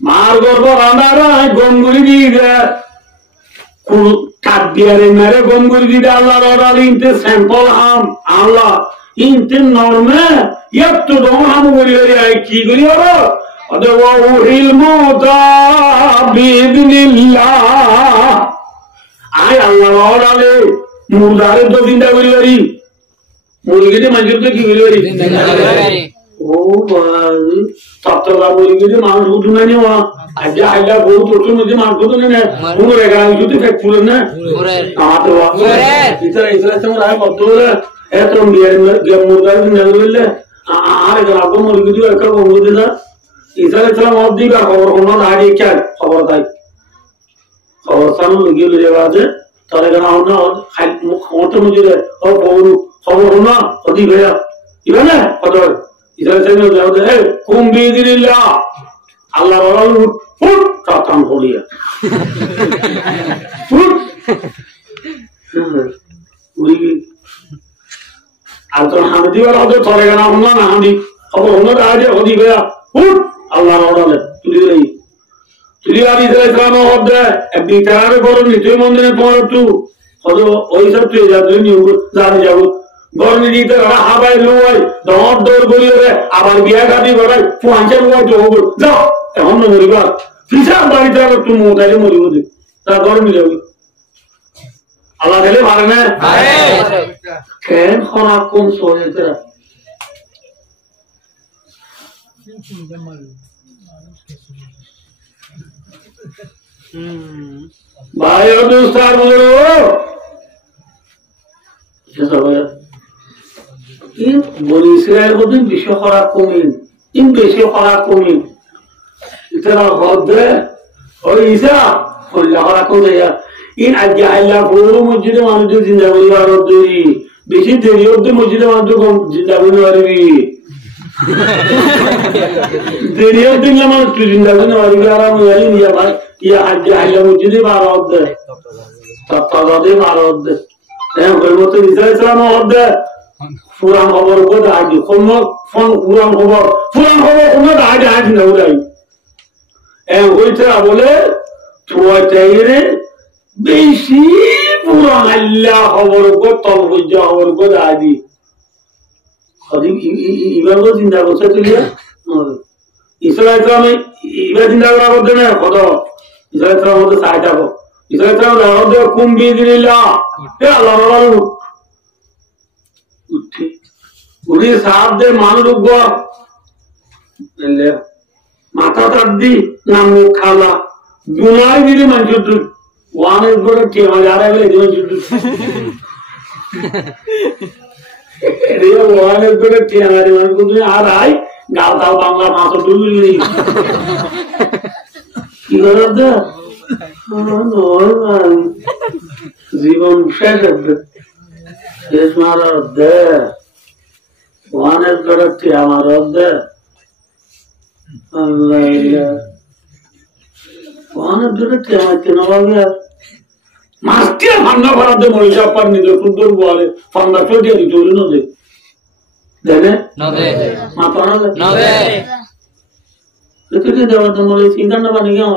মার গর্ব রান্নারা গমগুড়ি দিয়ে কোন কাবিয়ারে মেরে গমগুড়ি দিয়ে আল্লাহর অর্ডার ইনতে স্যাম্পল আম আল্লাহ ইনতে নরমে একটু দম হাম করি আই কি করি ওরা অদে ওহিল মুতা বিইذনিল্লাহ আই আল্লাহর অর্ডারে মুদারে তো চিন্তা করি পারি মুরগিতে মানুষকে কি করি পারি ও বাজি তত্ত্বলা মুরগিতে মানুষ উঠু না নেওয়া আজকে আইলা বহুত ওঠুর মধ্যে মানুষ তো না পুরো গাড়ি যদি ফেক পুরো না আমাতে ইতরা ইতরা তো রায় কত এত বিয়ার মুরগার নজর বললে আর গ্রাহক মুরগি দিয়ে একটা বন্ধু দিলা ইতরা ইতরা মত দিবা খবর কোনো দাঁড়ি কি খবর তাই খবর সামনে মুরগি লয়ে বাজে তারে গানা হনা খাই মুখ খোঁটো মুজে ও বড় খবর না অদি ভাইয়া ইবানে কত কুম্বি দিল্লা আল্লাহ ফুট কাতাম করিয়া ফুট আর তোর হাঁদি দিবার হতে চলে গেল না হাঁদি খবর হলো আগে হদি গয়া ফুট আল্লাহ অর্ডারে তুলি দেই তুলি আদি ইসলাম হদে একদিন তারে করো নিশ্চয় মন্দিরে তোমার একটু হয়তো ওই সব তুই যাবে জানি যাবো গরমে দিতে হাবাই লুয়াই দর দৌড় গড়িয়ে আবার বিয়া গাদি গড়াই পৌঁছে লুয়াই তো হবো যাও এখন না মরিবা ফিসার বাড়িতে আর একটু মোটাইলে মরিব দে তা গরমে যাবি আল্লাহ দিলে ভালো না কেন খরাব কোন শোনে তোরা ভাই ও দোস্তার বলো বলি ইসরায়েল বলতে বিশ্ব খরাব কমিন ইন বেশি খরাব কমিন ইতারা হদে ওই ইসা কল্লা খরাব কমে যা ইন আজ্ঞা আল্লাহ পুরো মসজিদে মানুষ জিন্দা করিবার দেরি বেশি দেরি হতে মসজিদে মানুষ জিন্দা করিতে পারবি দেরি হতে মানুষ জিন্দা করিতে পারবি আরাম হয়ে নিয়া ভাই ইয়া আজ্ঞা আল্লাহ মসজিদে 12 হদে তত্ত্বাবধানে 12 হদে হ্যাঁ ওই মতো ইসরায়েল হদে পুরান খবর কোথা আগে কোন পুরান খবর কোন আগে আজ না উড়াই ওইটা বলে তোয়াইরে বেশি পুরান আল্লাহ খবর কো তলবজ্জা খবর কো আদি খদিম ইবাদত চিন্তা করছে তুই ইসরায়েল ইবাদত চিন্তা করা করতে না কত ইসরায়েল মধ্যে সাহায্য করো ইসরায়েল কুম্বি দিল্লাহ এ আল্লাহ উঠে উনি সাপ দে মানুষ মাথা তার দি না মুখ খালা গুনাই দিলে মানুষ ওয়ানের করে টেমা যারা ওয়ানের করে টেমারি মানুষ আর আই গাল তাও বাংলা মাথা ডুবলি কি করে জীবন শেষ শেষ মারার দে ওয়ানের করে আমার দে ওয়ানের করে কেন পাবে মাস্টিয়া ভান্না ভরাতে মরিচা পার নিজে সুন্দর বলে ফান্ডা চটিয়া দিতে হলি নদে দেনে মাথা না দে দেওয়ার জন্য চিন্তা বানি গেল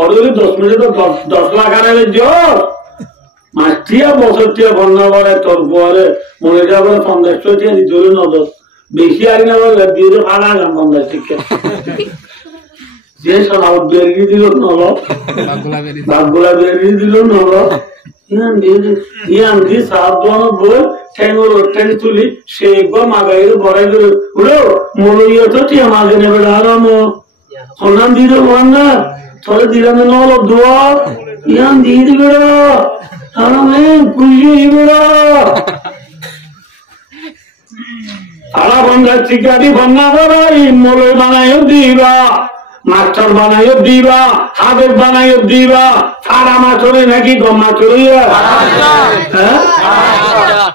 অর্ডারে 10 মিনিটে 10 লাখ আনে জোর মাস্টিয়া বছরটিয়া ভান্না ভরে তোর পরে মনে যাবে 50 চটিয়া দিতে হলি নদ বেশি আগে না বলে দিয়ে ভাড়া গান 50 টিকা যে সালাউ বেরিয়ে দিল নল বাগগুলা বেরিয়ে দিল নল ইয়ান দি সাত দোনো বল ঠেঙ্গল ঠেং তুলি সে একবার মাগাইরে বড়াই করে উড়ো মলইয়া তো টিয়া মাগে নেবে আরাম হনান দিল না তোরে দিলাম নল দোয়া ইয়ান দিয়ে দিবে আরামে খুশি হইবে আলা বন্ধা চিকাটি বন্যা করাই মলই বানাইও দিবা মাস্টার বানাইও দিবা হাবের বানাইও দিবা সারা মাছরে নাকি গম মাছরিয়া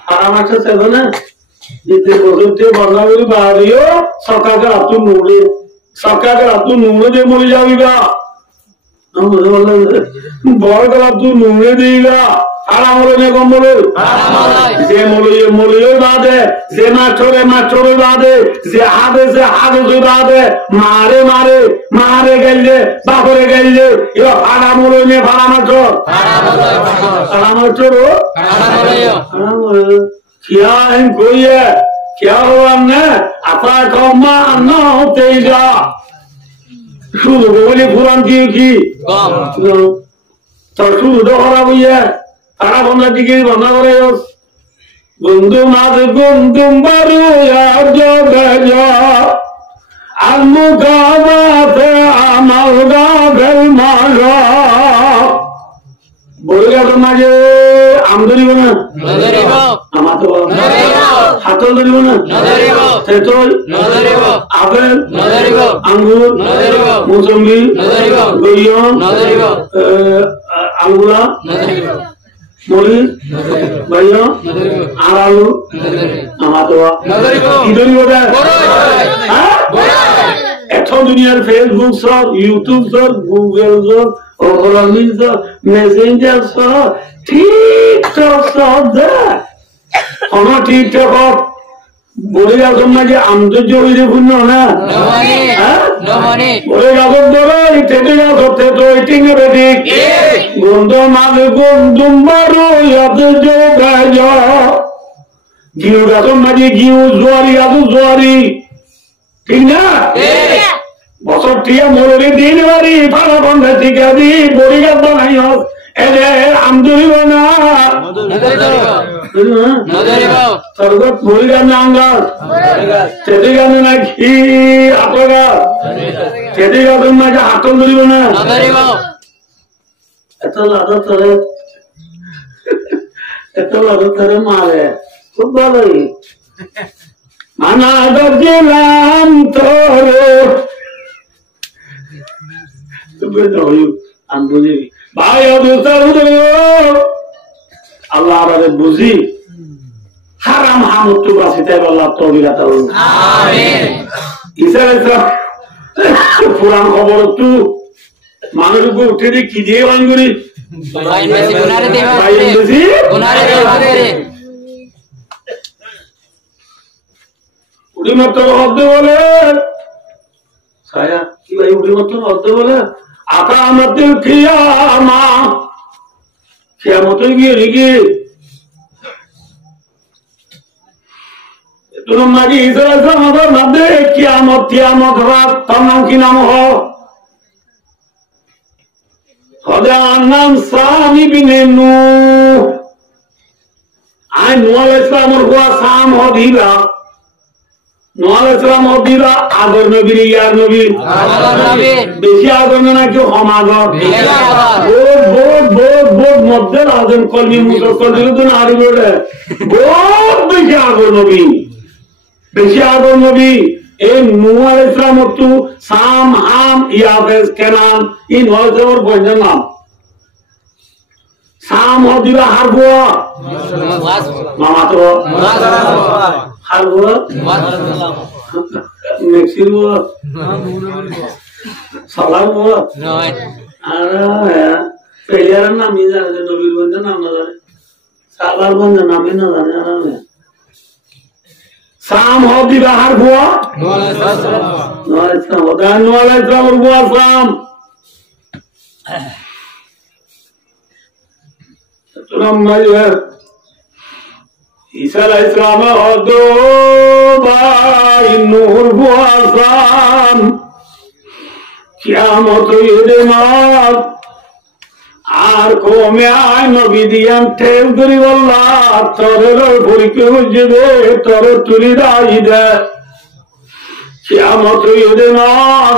সারা মাছ সেবে না দিতে বছর দিয়ে বন্যা করি বাড়িও সকালে রাতু নুড়ে দিয়ে মরে যাবিবা বড় গলা তুই নুড়ে দিবা সারা মরে নে গম বলে যে মলিয়ে বাদে যে মাছরে বাদে যে হাদে বাদে মারে গেলে বাপরে গেলে এ ভাড়া মরে নে ভাড়া মাছর क्या कोई क्या हुआ ने अपा कौमा न होते जा শুধু বলে পুরান কি তোর শুধু তো খারাপ হইয়া তারা বন্ধার দিকে বন্ধা করে বন্ধু মাঝ বন্ধু বারু আর মুখাবাতে আমার গাভের মাঝ বলে গেল মাঝে আম ধরিব না আমার তো হাতল ধরিব না তেঁতুল আপেল আঙ্গুর মৌসম্বি গইয়ম আঙ্গুলা মরি ভাইও আড়ালু আমার তো কি ধরিব এখন দুনিয়ার ফেসবুক সব ইউটিউব সব গুগল সব ওভারঅলিং সব মেসেঞ্জার সব টিকটক সব কোনো টিকটক বলে যাচ্ছেন না যে আন্তর্জাতিক পূর্ণ না বলে যাচ্ছেন ধরো টেটে যাচ্ছ তো এটিং এ বেঠিক গন্ধ মাঝে গন্ধুম বারো ইয়াতে যোগায় জিউ গাছন মাঝে জিউ জোয়ারি গাছ জোয়ারি ঠিক না বছর টিয়া মরে দিন বাড়ি ফালা বন্ধে টিকা দি বড়ি গাছ বানাই হোক এদের আমদুরি বানা সরগত বড়ি গাছ না আঙ্গার তেতে গাছ নাকি আপা গাছ তেতে গাছ নাকি হাতল ধরিব না এত লাদা তরে মারে খুব ভালোই মানা গেলাম তোরে ভাই আল্লাহ আমাদের বুঝি হারাম হামুত্তু বাসিতে আল্লাহ তৌফিক পুরান খবর একটু মানুষ উপর উঠে দিয়ে কি দিয়ে বান করি উঠি মাত্র হদ্দে বলে ছায়া কি ভাই উঠি মাত্র হদ্দে বলে আকা আমাদের কিয়ামা কিয়ামতে গিয়ে নাকি তোর মাঝে ইসরায়েল আমাদের মধ্যে কিয়ামত রাত তার নাম কি নাম হদার নাম সামি বিনে নূহ আই নূহ আলাইহিস সালামের গোয়া সাম হদিলা নূহ আলাইহিস সালাম হদিলা আগর নবী ইয়ার নবী বেশি আগর না কেউ সমাগত বহুত মধ্যে আজম কলমি মুসলমান দিল না আর বলে বহুত বেশি আগর নবী এই নূহ আলাইহিস সালাম তো সাম হাম ইয়াফেস কেনান এই নয় জবর বন্ধন নাম সাম হদিলা হারবো মামা তো হারবো মেক্সিকো সালাম আর পেলিয়ার নামই জানে নবীর বন্ধন নাম না জানে সালার বন্ধন নামই না জানে সাম হদিলা হারবো নূহ আলাইহিস সালাম বুয়া সাম ঈসা আলাইহিস সালাম হদো ভাই নূর বুয়া সাম কিয়ামত ইদে মার আর কমে আয় নবী দিয়ান ঠেল করি আল্লাহ তোরের পরীক্ষা বুঝবে তোর তুলি দাই দে কিয়ামত ইদে মার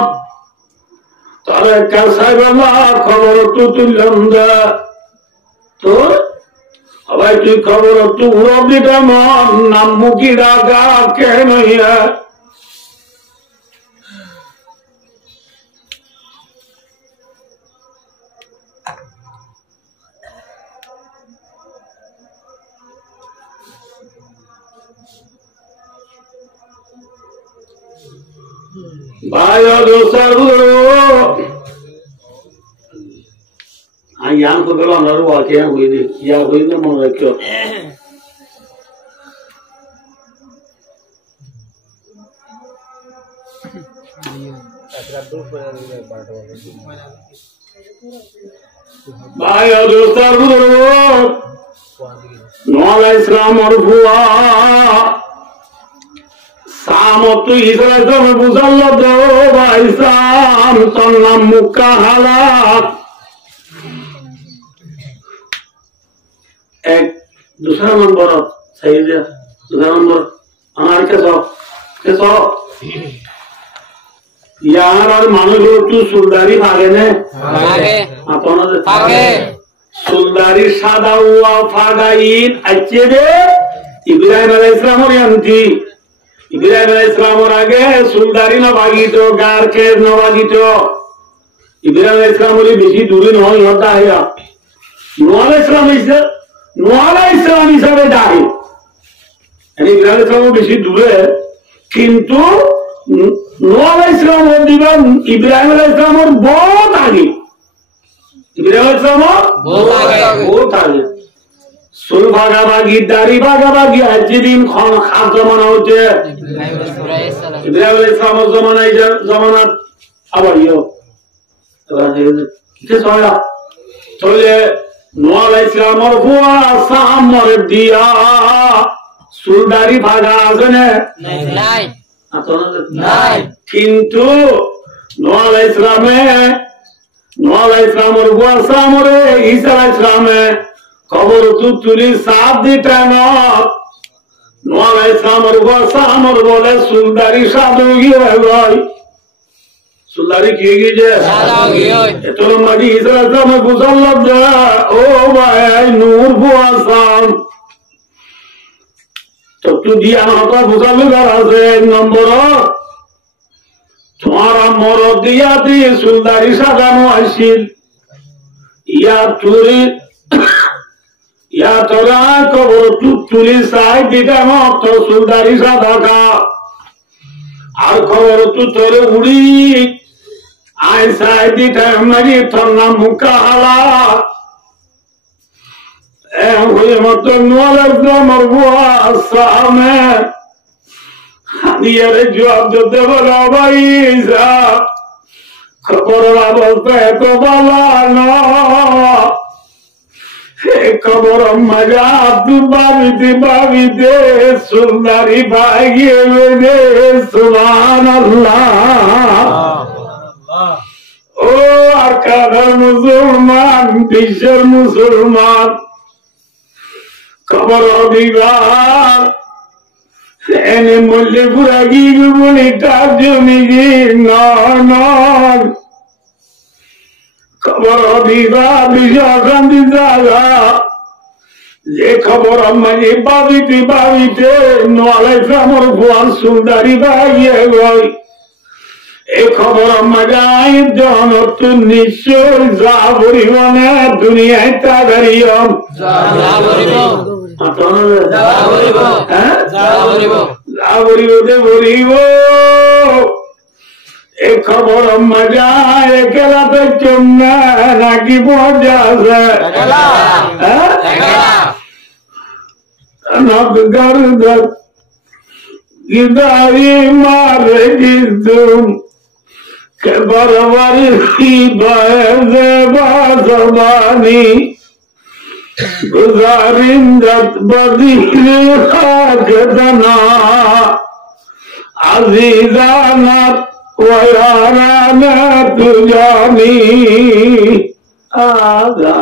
তোরে কাছে বাবা খবর তো তুললাম দে তোর সবাই তুই খবর তো উড়বিটা মন নাম মুখী ডাকা কে নইয়া भाई और यहाँ को बोलो अंदर वो आके हुई थी या हुई तो मन रखो भाई और नूह आलाइहिस सलाम और बुआ সামতু ইসরায়েল বুঝাল দো ভাই সাম তোর নাম মুক্কা হালাত এক दूसरा नंबर सही है दूसरा नंबर हमारे कैसो यार और मानो जो तू सुल्दारी भागे ने भागे सुल्दारी सादा हुआ फागाइन अच्छे दे इब्राहिम अलैहिस्सलाम और यंती इब्राहिम अलैहिस्सलाम और आगे सुल्दारी ना भागी तो गार के ना भागी तो इब्राहिम अलैहिस्सलाम बोली बेची दूरी नहीं होता है नूह अलैहिस्सलाम इसे নূহ আলাইহিস সালাম হিসাবে দাঁড়িয়ে ইব্রাহিম ইসলাম বেশি দূরে, কিন্তু নূহ আলাইহিস সালাম দিবেন ইব্রাহিম আলাইহিস সালামের বহুত আগে, ইব্রাহিম আলাইহিস সালাম বহুত আগে। সুল ভাগাভাগি দাড়ি ভাগাভাগি আজ যেদিন খাস জমানা হচ্ছে ইব্রাহিম আলাইহিস সালামের জমানায় জমানাত আবার চলে নূহ আলাইহিস সালামের বুয়া সামর দিয়া চুল দাড়ি ভাগা আছে না নাই, কিন্তু নূহ আলাইহিস সালামের বুয়া সামরে ঈসা আলাইহিস সালামে কবর তুলি সাত দি টাইমত নূহ আলাইহিস সালামের বুয়া সামর বলে চুল দাড়ি সাদু গিয়ে গয়, চুলদারি কি গিয়ে তোর মাঝি ঈসা আলাইহিস সালামে বুঝাল ও ভাই নূর বুয়া সাম তো তুই দিয়া মাতা বুঝালি আছে। এক নম্বর তোমার মর দিয়া দিয়ে চুলদারি সাজানো আসিল, ইয়া তোরা কবর তুলি চাই দিটা মত চুলদারি সাদা আর খবর তু তোরে উড়ি আয় চাই দিটা মারি তোর নাম মুখা হালা মত আমার বুয়া সামনে হানিয়ারে জবাব দিতে বলো ভাই খবরের অবস্থা এত বলা খবর মজা তুই বাবিতে বাবিতে সুন্দরী ভাগিয়ে সুবহানাল্লাহ। ও আর কাদার মুসলমান, বিশ্বের মুসলমান খবর বিবাহ এনে মল্লে পুরা গিয়ে বলি তার জমি খবর বিবাহ বিষয় শান্তি জায়গা যে খবর মানে বাবিতে বাবিতে নূহ আলাইহিস সালামের বুয়ার সুন্দরী ভাগিয়ে গই এই খবর মজাই জনত নিশ্চয় যা পরিমাণে দুনিয়ায় তা দাঁড়িয়ম এ খবর মজা একলা তো চুমনা নাকি মজা আছে গিদারি মারে গিদুম বরবর বাজবানি গুজারিন্দত বদিলে খাজনা আজিজানাত ওয়ারানা তুজানি আগা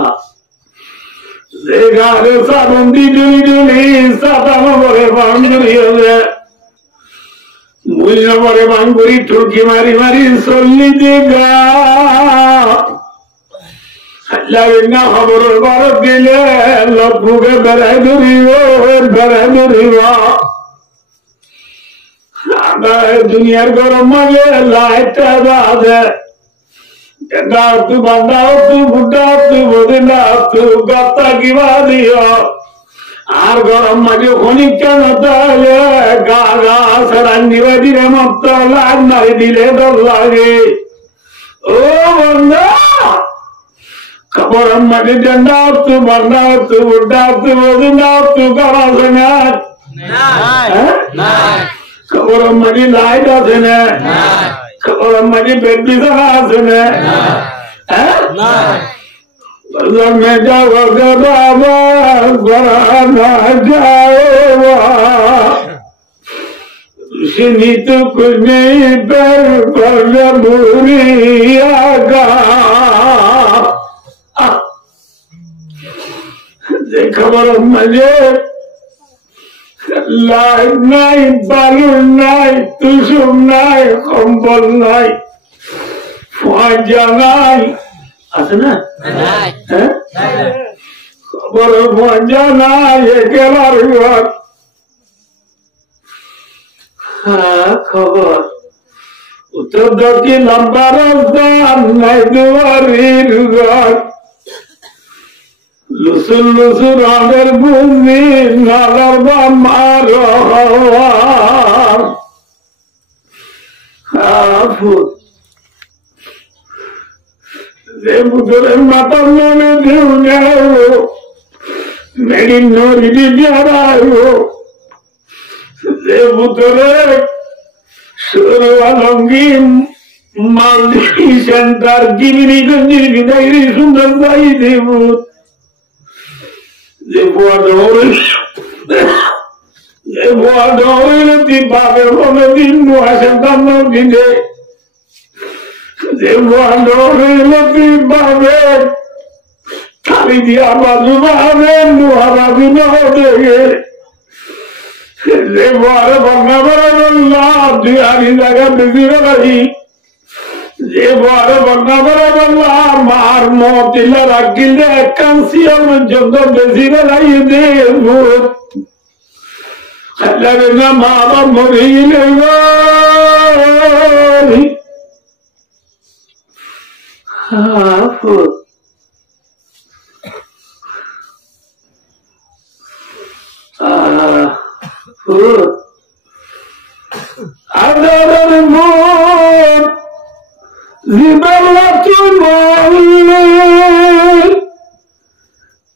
যেগারে সাবন্দি ডুলি ডুলি সাতাম বলে বাঙ্গুরি হবে মূল্য বলে বাঙ্গুরি ঠুকি মারি মারি চল্লি দেগা না খবর বার দিলে লপুকে বেড়াই ধরিব দুনিয়ার গরম মাঝে লাইটটা বাজে তু বান্ধাও তু বুটা তু বদিনা তু গত্তা কিবা দিও আর গরম মাঝে খনিক কেন তাহলে গা গা সারান্নি বাজিরে মত লাগ মারি দিলে ডর লাগে। ও বন্ধা খবর মাঝে ডন্ডা তু বান্ধা তু বুটা তু বদিনা তু গড়া সেনা খবর মাঝে লাইট আছে না, খবর মাঝে বেড বিছানা আছে না, में जाओ बाबा बराना जाओ सुनी तो कुछ नहीं पर बुरी आगा खबर मजे लाइट नहीं बालून नहीं तुसुम नहीं कंबल नहीं फाजा नहीं আছে না খবর মজা নাই একেবারে খবর উত্তর দক্ষিণ লম্বা রাস্তা নাই দুয়ারির ঘর লুসুর লুসুর আমের বুঝি নালার বামার যে বুধরের মাতার মনে দেউ নেও মেরি নরি দিয়ারায়ো যে বুধরে সুর আলঙ্গি মালদি সেন্টার গিরিগঞ্জির বিদায়ী সুন্দর যাই দেব যে বুয়া ডরে পাবে বলে দিন বুয়া সেন্টার দিনে যে বুয়া ডরে পাবে খালি দিয়া বাজু পাবে বুয়া বাজু দেখে যে বুয়ারে বন্যা করে বললাম তুই আমি জায়গা বেশি বেড়াই যে বুয়ারে বন্যা করে বললাম মার মতিলা রাখিলে এক কাঁসিয়ার পর্যন্ত বেশি বেড়াই দে ভূত খাইলে না মা বাবা মরে গেলে আদারের মন জীবলা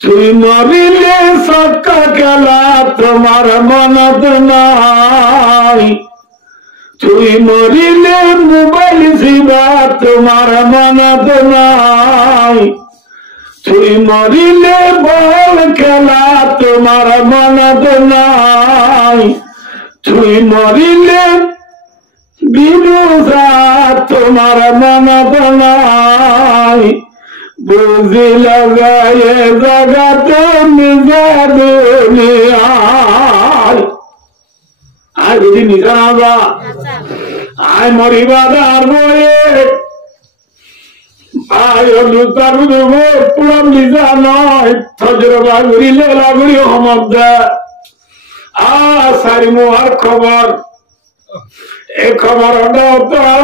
তুই মরিলে সক্কা খেলা তোমার মনত নাই তুই মরিলে মোবাইল শিবা তোমার মনত নাই তুই মরিলে বল খেলা তোমার মনত নাই তুই মরিলে বিনুসা তোমার মনত নাই বুঝিল গায়ে জগত আয় যদি নিজা না আয় মরিবাদার বয়ে আয় তার পুরাম নিজা নয় থজরবা ঘুরিলে লাগুড়ি হমদ সারি মোহার খবর এ খবর তার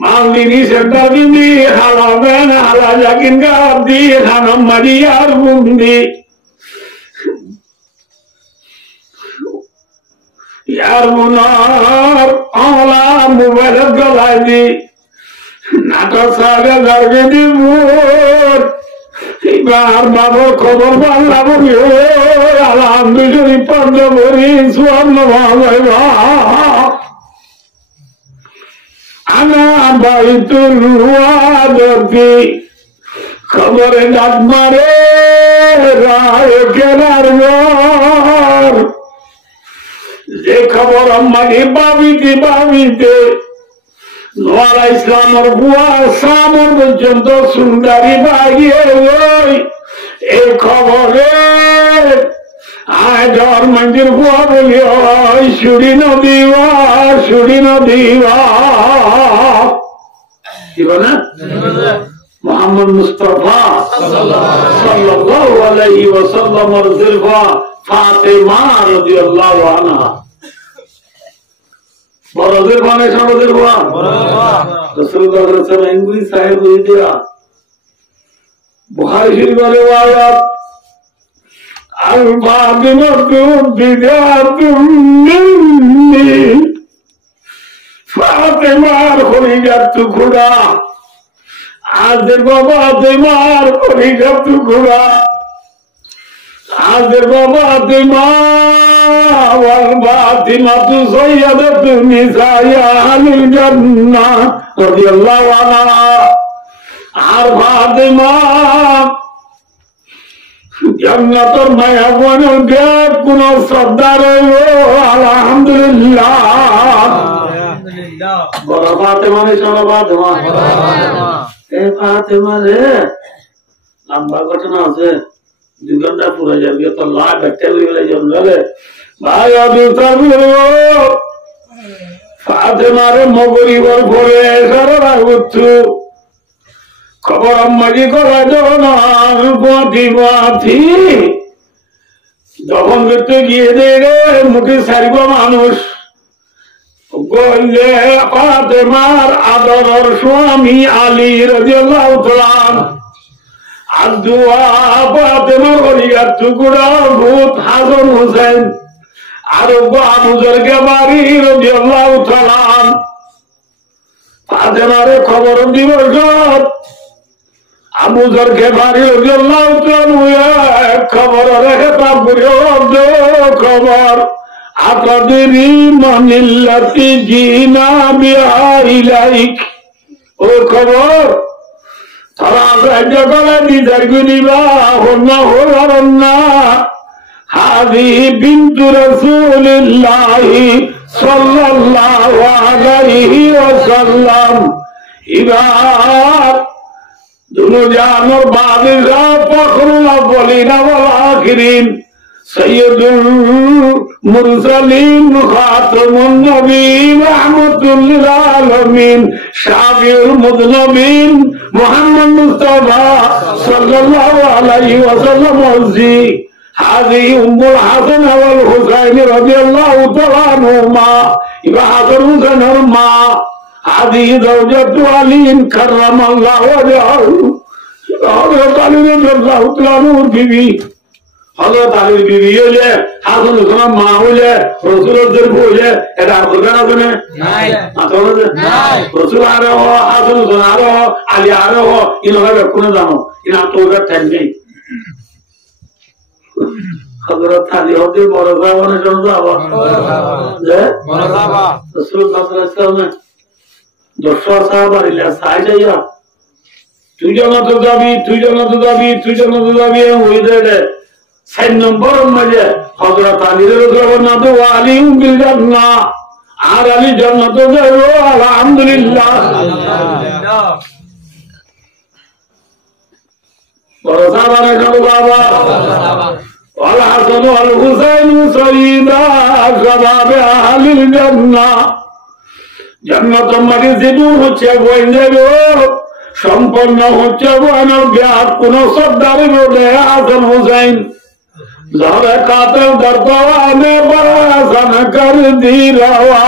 মালদিনী সেন্টার দিদি হালা বেন হালা জাকিন গাবদি খানম মারিয়ার বুন্দি ইয়ার মুনার আমলা মোবাইল গলায় দি নাটক সাগে দাঁড়িয়ে দিব এবার বাবুর খবর পাল্লাম আলহামদুলিল্লাহ পর্দ ভরি সুয়ান্ন ভাবা আনা বাইতুল ওয়াদতি খবরে ডাক মারে রায় কেনার ঘর যে খবর আম্মাকে বাবিতে নোয়ারা ইসলামের বুয়া সামর পর্যন্ত সুন্দরী বাগিয়ে ওই এই খবরে আয় ডর মঞ্জির বুয়া বলি ওই সুরি নদীবা কি বলে মোহাম্মদ মুস্তাফা সাল্লাল্লাহু আলাইহি ওয়াসাল্লামের জিলফা ফাতেমা রাদিয়াল্লাহু আনহা বড়দের বানে সরদের বান রাসূলুল্লাহ সাল্লাল্লাহু আলাইহি ওয়াসাল্লাম ইংলিশ সাহেব দিয়া বুখারী শরীফের আয়াত আল ফাতিমাতু বিদাতুম মিন্নি ফাতেমার খলিজার টুকরা আজের বাবা তোমার খলিজার টুকরা আজের বাবা والفاطمة سيدة نساء أهل الجنة رضي الله عنها আর ফাতেমা জান্নাতের মায়াবনের দেব কোন শ্রদ্ধার আলহামদুলিল্লাহ বড় ফাতেমা নে শোনো ফাতেমা এ ফাতেমা রে লম্বা ঘটনা আছে 2 ঘন্টা পুরো যাবে তো লাভ একটা বলে জঙ্গলে ভাই ফাতেমারে মগরিবার পরে সারা উঠু খবর আম্মাজি করা পাতি যখন করতে গিয়ে দেখে মুখে সারিব মানুষ বললে ফাতেমার আদরের স্বামী আলী রাদিয়াল্লাহু তাআলা আব্দুয়া ফাতেমা কলিজার টুকরা ভূত হাসান হোসেন আর আবু যর গিফারি রাদিয়াল্লাহু তাআলা ফাতেমারে খবর দিবস আবু যর গিফারি রাদিয়াল্লাহু তাআলা খবর রেখে খবর আতাদরি মানিল্লাতি জিনা বিহা ইলাইক ও খবর তারা রাজ্য করে দিদার গুনিবা হন্না হরন্না হাদি বিনতু রাসূলিল্লাহি সাল্লাল্লাহু আলাইহি ওয়াসাল্লাম ইবার দুনিয়ার বাদশা ফখরুল আউয়ালিন ওয়াল আখিরিন সাইয়্যিদুল মুরসালিন খাতামুন নবীন রাহমাতুল লিল আলামিন শাফিউল মুযনিবিন মুহাম্মদ মুস্তাফা সাল্লাল্লাহু আলাইহি ওয়াসাল্লাম ওয়াজি হাযিহি উম্মুল হাসান ওয়াল হুসাইন রাদিয়াল্লাহু তাআলা আনহুমা ইবা হাসান হুসাইনের মা হাযিহি যাওজাতু আলীন কাররামাল্লাহু ওয়াজহাহু হযরত আলী রাদিয়াল্লাহু তাআলা আনহুর বিবি হযরত আলীর বিবি হলে হাসান হুসাইনের মা হলে রাসূলুল্লাহর হলে এটা আদর আছে না নাই আদর নাই রাসূল আরো হাসান হুসাইন আরো আলী আরো ইনভাবে কোন জানো ইনা তোর টাইম নেই হযরত আলী হতে বড় জামানে জন্য যাবা বড় যাবা রাসূলুল্লাহ সাল্লাল্লাহু আলাইহি ওয়াসাল্লাম 10 সাহাবা ইলা সাইজাইয়া তুই জান্নাতে যাবি তুই জান্নাতে যাবি তুই জান্নাতে যাবি ওই দেড়ে 6 নম্বর মধ্যে হযরত আলী রাদিয়াল্লাহু আনহু আলী বিল জান্নাহ আর আলী জান্নাতে যাবে আলহামদুলিল্লাহ আলহামদুলিল্লাহ বড় সাহাবানে যাবো বাবা والحسن والحسين سيدا شباب أهل الجنة جنة মরিজিদু হচ্ছে গোয়েন্দারো সম্পন্ন হচ্ছে বনের ব্যাপ কোন সর্দারি রোডে হাসান হুসাইন যারা কাতেল দরবানে বরাসান কর দি রওয়া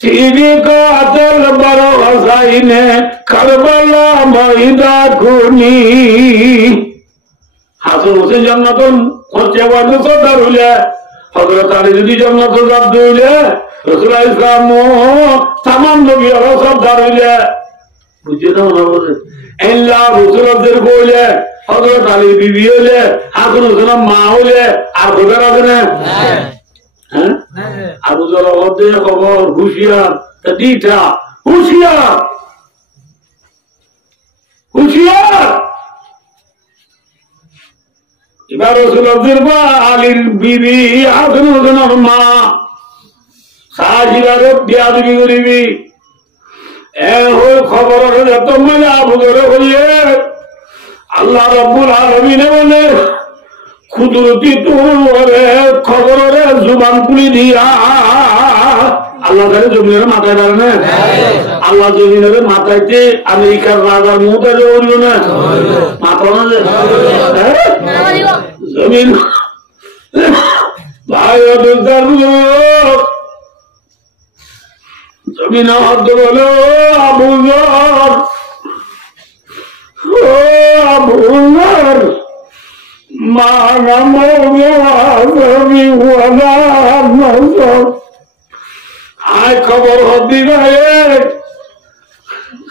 তিরি কাতেল বড় হুসাইনে কারবালা ময়দা খুনি হাসান হোসেন জান্নাতুল হচ্ছে বড় সর্দার হইলে হযরত আলী যদি জান্নাতুল জাদ হইলে রাসূল ইসলাম তামাম নবীর সর্দার হইলে বুঝছেন না বলে আল্লাহ রাসূলদের বলে হযরত আলী বিবি হইলে হাসান হোসেনের মা হইলে আর খবর আছে না হ্যাঁ আবু যর ওদে খবর হুশিয়ার তদিটা হুশিয়ার হুশিয়ার এবার রাসূলুল্লাহর মা আলীর বিবি হাসান হোসেনের মা সাজিরার বিয়াদবি করিবি এ হল খবর হলে তোমরা আবু যর বললে আল্লাহ রাব্বুল আলামিন বলে কুদরতি তোরে খবরে জবান খুলে দিয়া আল্লাহ তাআলা জমিনের মাথায় দাঁড়ায় না আল্লাহ জমিনের মাথায়তে আমেরিকার রাজার মুখে জড়িল না মাথা না জমিন ভাই জমিন হাত বলো আবু যর ও আবু যর মা নামো আমি ওয়ালা নজর আয় খবর হবি গায়ে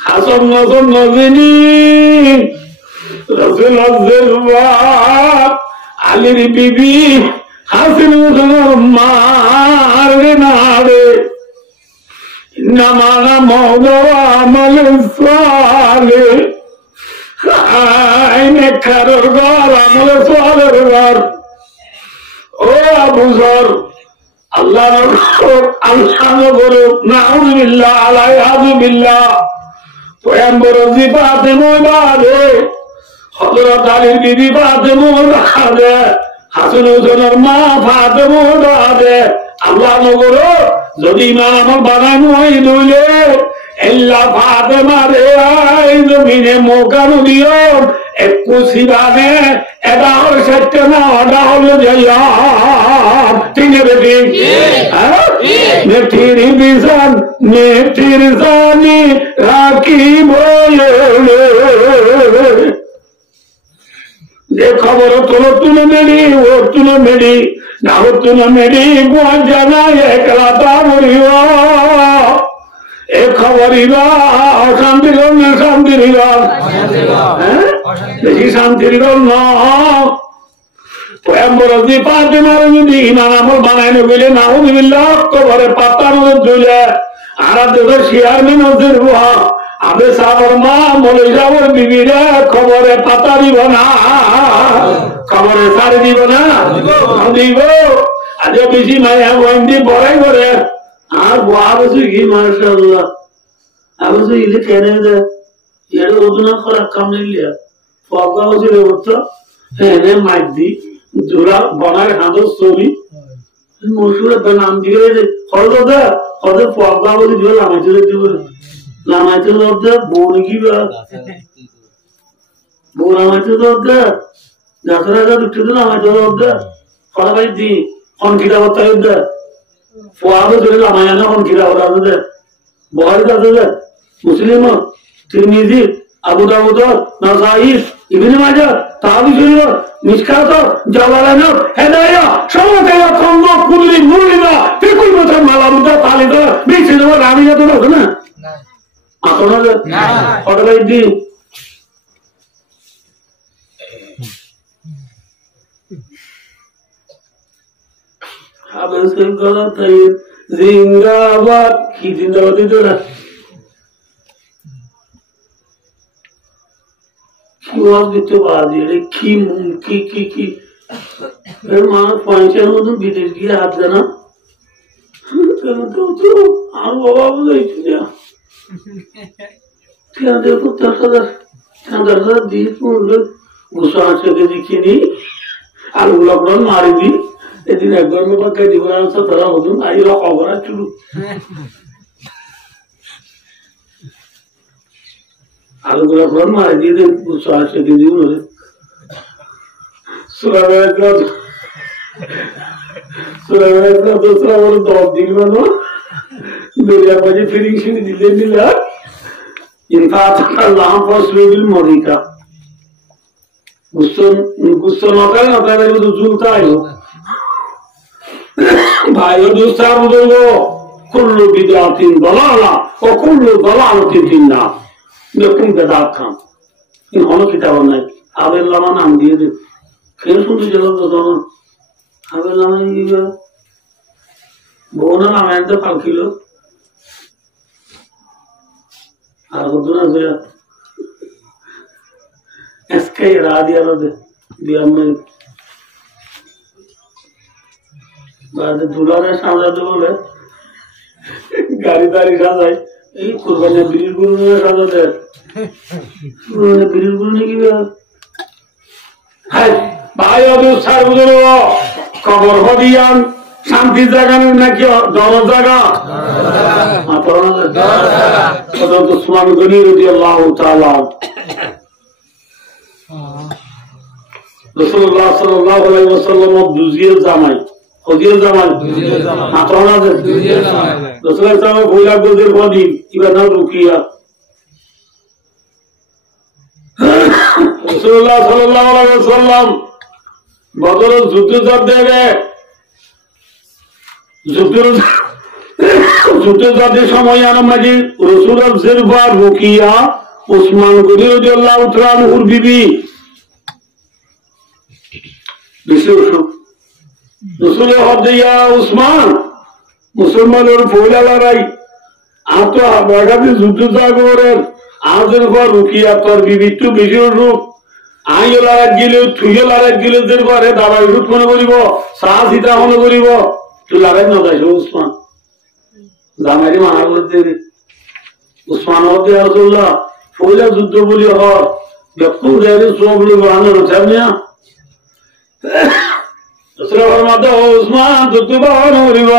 হাসান নজর নজিনী রাসূলুল্লাহর মা আলীর বিবি হাসান হোসেনের মা রে না রে নামানা মওদা আমল সালেহ আইনে কারোর ঘর আমল সালের ঘর ও আবু যর আল্লাহ আল্লাহ বলো নাউযুবিল্লাহ আলাইহাযু বিল্লাহ পয়গম্বর জিবাতে মোবাদে হযরত আলীর বিবি ফাতেমা রাদে হাসান হোসেনের মা ফাতেমা রাদে আল্লাহ নগরো যদি ইমাম বানানো হয় দইলে এল্লা ফাতেমা রে আই জমিনে মোকানো দিও একটু সিবানে এটা হল সত্য না ওটা হলো যাইয়া ঠিক বেটি মেঠির বিজান মেঠির জানি রাখি বলে যে খবর তোলো তুলে মেরি ওর তুলে মেরি নাগর তুলে মেরি গোয়াল জানায় একলাতা মরিব এ খবরিব অশান্তির না শান্তির বেশি শান্তির ন পয়ম্বরজি পাতে মারে যদি ইমান আমল বানাই নগিলে নাউযুবিল্লাহ কবরে পাতার মধ্যে ঝুলে আর দেশের চেয়ারম্যান ওদের বুয়া আবে সাবর মা বলে যাবর বিবিরা খবরে পাতা দিব না খবরে সারি দিব না দিব আজ বেশি মায়া বন্দি বড়াই করে আর বুয়া বসে কি মাশাআল্লাহ আবসে ইলে কেনে দে এর ওজনা করা কাম নিলিয়া ফগা বসে রে বলতো এনে মাইদি জোড়া বনার হাঁদো সরি মশুরে নাম দিয়ে হলো দে হলে ফগা বসে জোড়া লামাইতে দিব লামাইতে দে বোন কি বা বোন লামাইতে দে যাত্রা যা উঠে দিল লামাইতে দে ফলা ভাই দি কোন কিরা বতা দে ফগা জোড়া লামাইনা কোন কিরা ওরা দে বুখারী দে মুসলিম তিরমিজি আবু দাউদ নাসাঈ ইবনে মাজাহ তাহাবী শরীফ মিশকাত জালালাইন হেদায়া সমতে খন্দ কুল্লি মুরিদা ফিকুল মত মালামুদা তালিদা বেশি দেব রামিয়া তো না না আসলে না অর্ডার দি হাবেস গলত জিন্দাবাদ কি জিন্দাবাদ দিতো না দিতে পারি কি এর মানুষ পয়সার মতন বিদেশ গিয়ে হাত দেনা আর বাবা দেখো 10,000 দিয়ে পড়লো গুসা আসে দেখিনি আর ওগুলো মারি দি এদিন একবার বাক্যা জীবন আসা তারা হতুন আইরা খবর চুলু আলুগুলো ফোন মারি দিয়ে দেন আসে দিন দোসরা বড় 10 দিন মানো দরিয়া বাজে ফিরিং শুনে দিলেন নিলা ইনফাত আল্লাহ ফসলুল মরিকা গুসো নকাল নকাল তো চুলতা আইলো ভাই দোস্তা বুঝো কুল্লু বিদাতিন দালালা ও কুল্লু দালালাতিন ফিন্নার দেখুন বেদাত খান হলো কিতাব নাই আবেল্লামা নাম দিয়ে দে ফের শুনতে চলো আবেল্লামা বোনা নাম একটা পালকিল আর কতদিন আছে এসকে রাদিয়া রদে বিয়ামে বাদে দুলারে সাজাতে বলে গাড়ি দাড়ি সাজায় এই কুরবানি বিড়ির গুরু সাজাতে বিড়ির গুরু নাকি ভাই অদূর সার বুঝলো কবর হদিয়ান শান্তি জায়গা নাকি জন জায়গা উসমান গনি রাদিয়াল্লাহু তাআলা রাসূলুল্লাহ সাল্লাল্লাহু আলাইহি ওয়াসাল্লাম দুজির জামাই হদিয়ার জামাই মাতরনা দুজির জামাই রাসূলুল্লাহ সাল্লাল্লাহু আলাইহি ওয়াসাল্লাম বদি ইবা নাম রুকিয়া রাসূলুল্লাহ সাল্লাল্লাহু আলাইহি ওয়াসাল্লাম বদরের যুদ্ধ যাবে যুদ্ধের সময় আনমাজি রসুলের জেরবা রুকিয়া উসমান গনি রাদিয়াল্লাহু তাআলা আনহুর বিবি রসুলের হদিয়া উসমান মুসলমানের পয়লা লড়াই আর তো বাগাতে যুদ্ধ জাগরের আজের পর রুকিয়া তোর বিবি একটু বেশি রূপ আই লড়াই গেলে থুয়ে লড়াই গেলে দের ঘরে দাদা রূপ মনে করিব সাহা সীতা মনে করিব তুই লড়াই না যাইস উসমান জামাইরি মানা করতে উসমান হতে রাসূলুল্লাহ পয়লা যুদ্ধ বলি হর দেখুন দেরি সব লোক বানানো চাইনা রাসূলুল্লাহ ফরমাতে উসমান যুদ্ধ বানানো করিব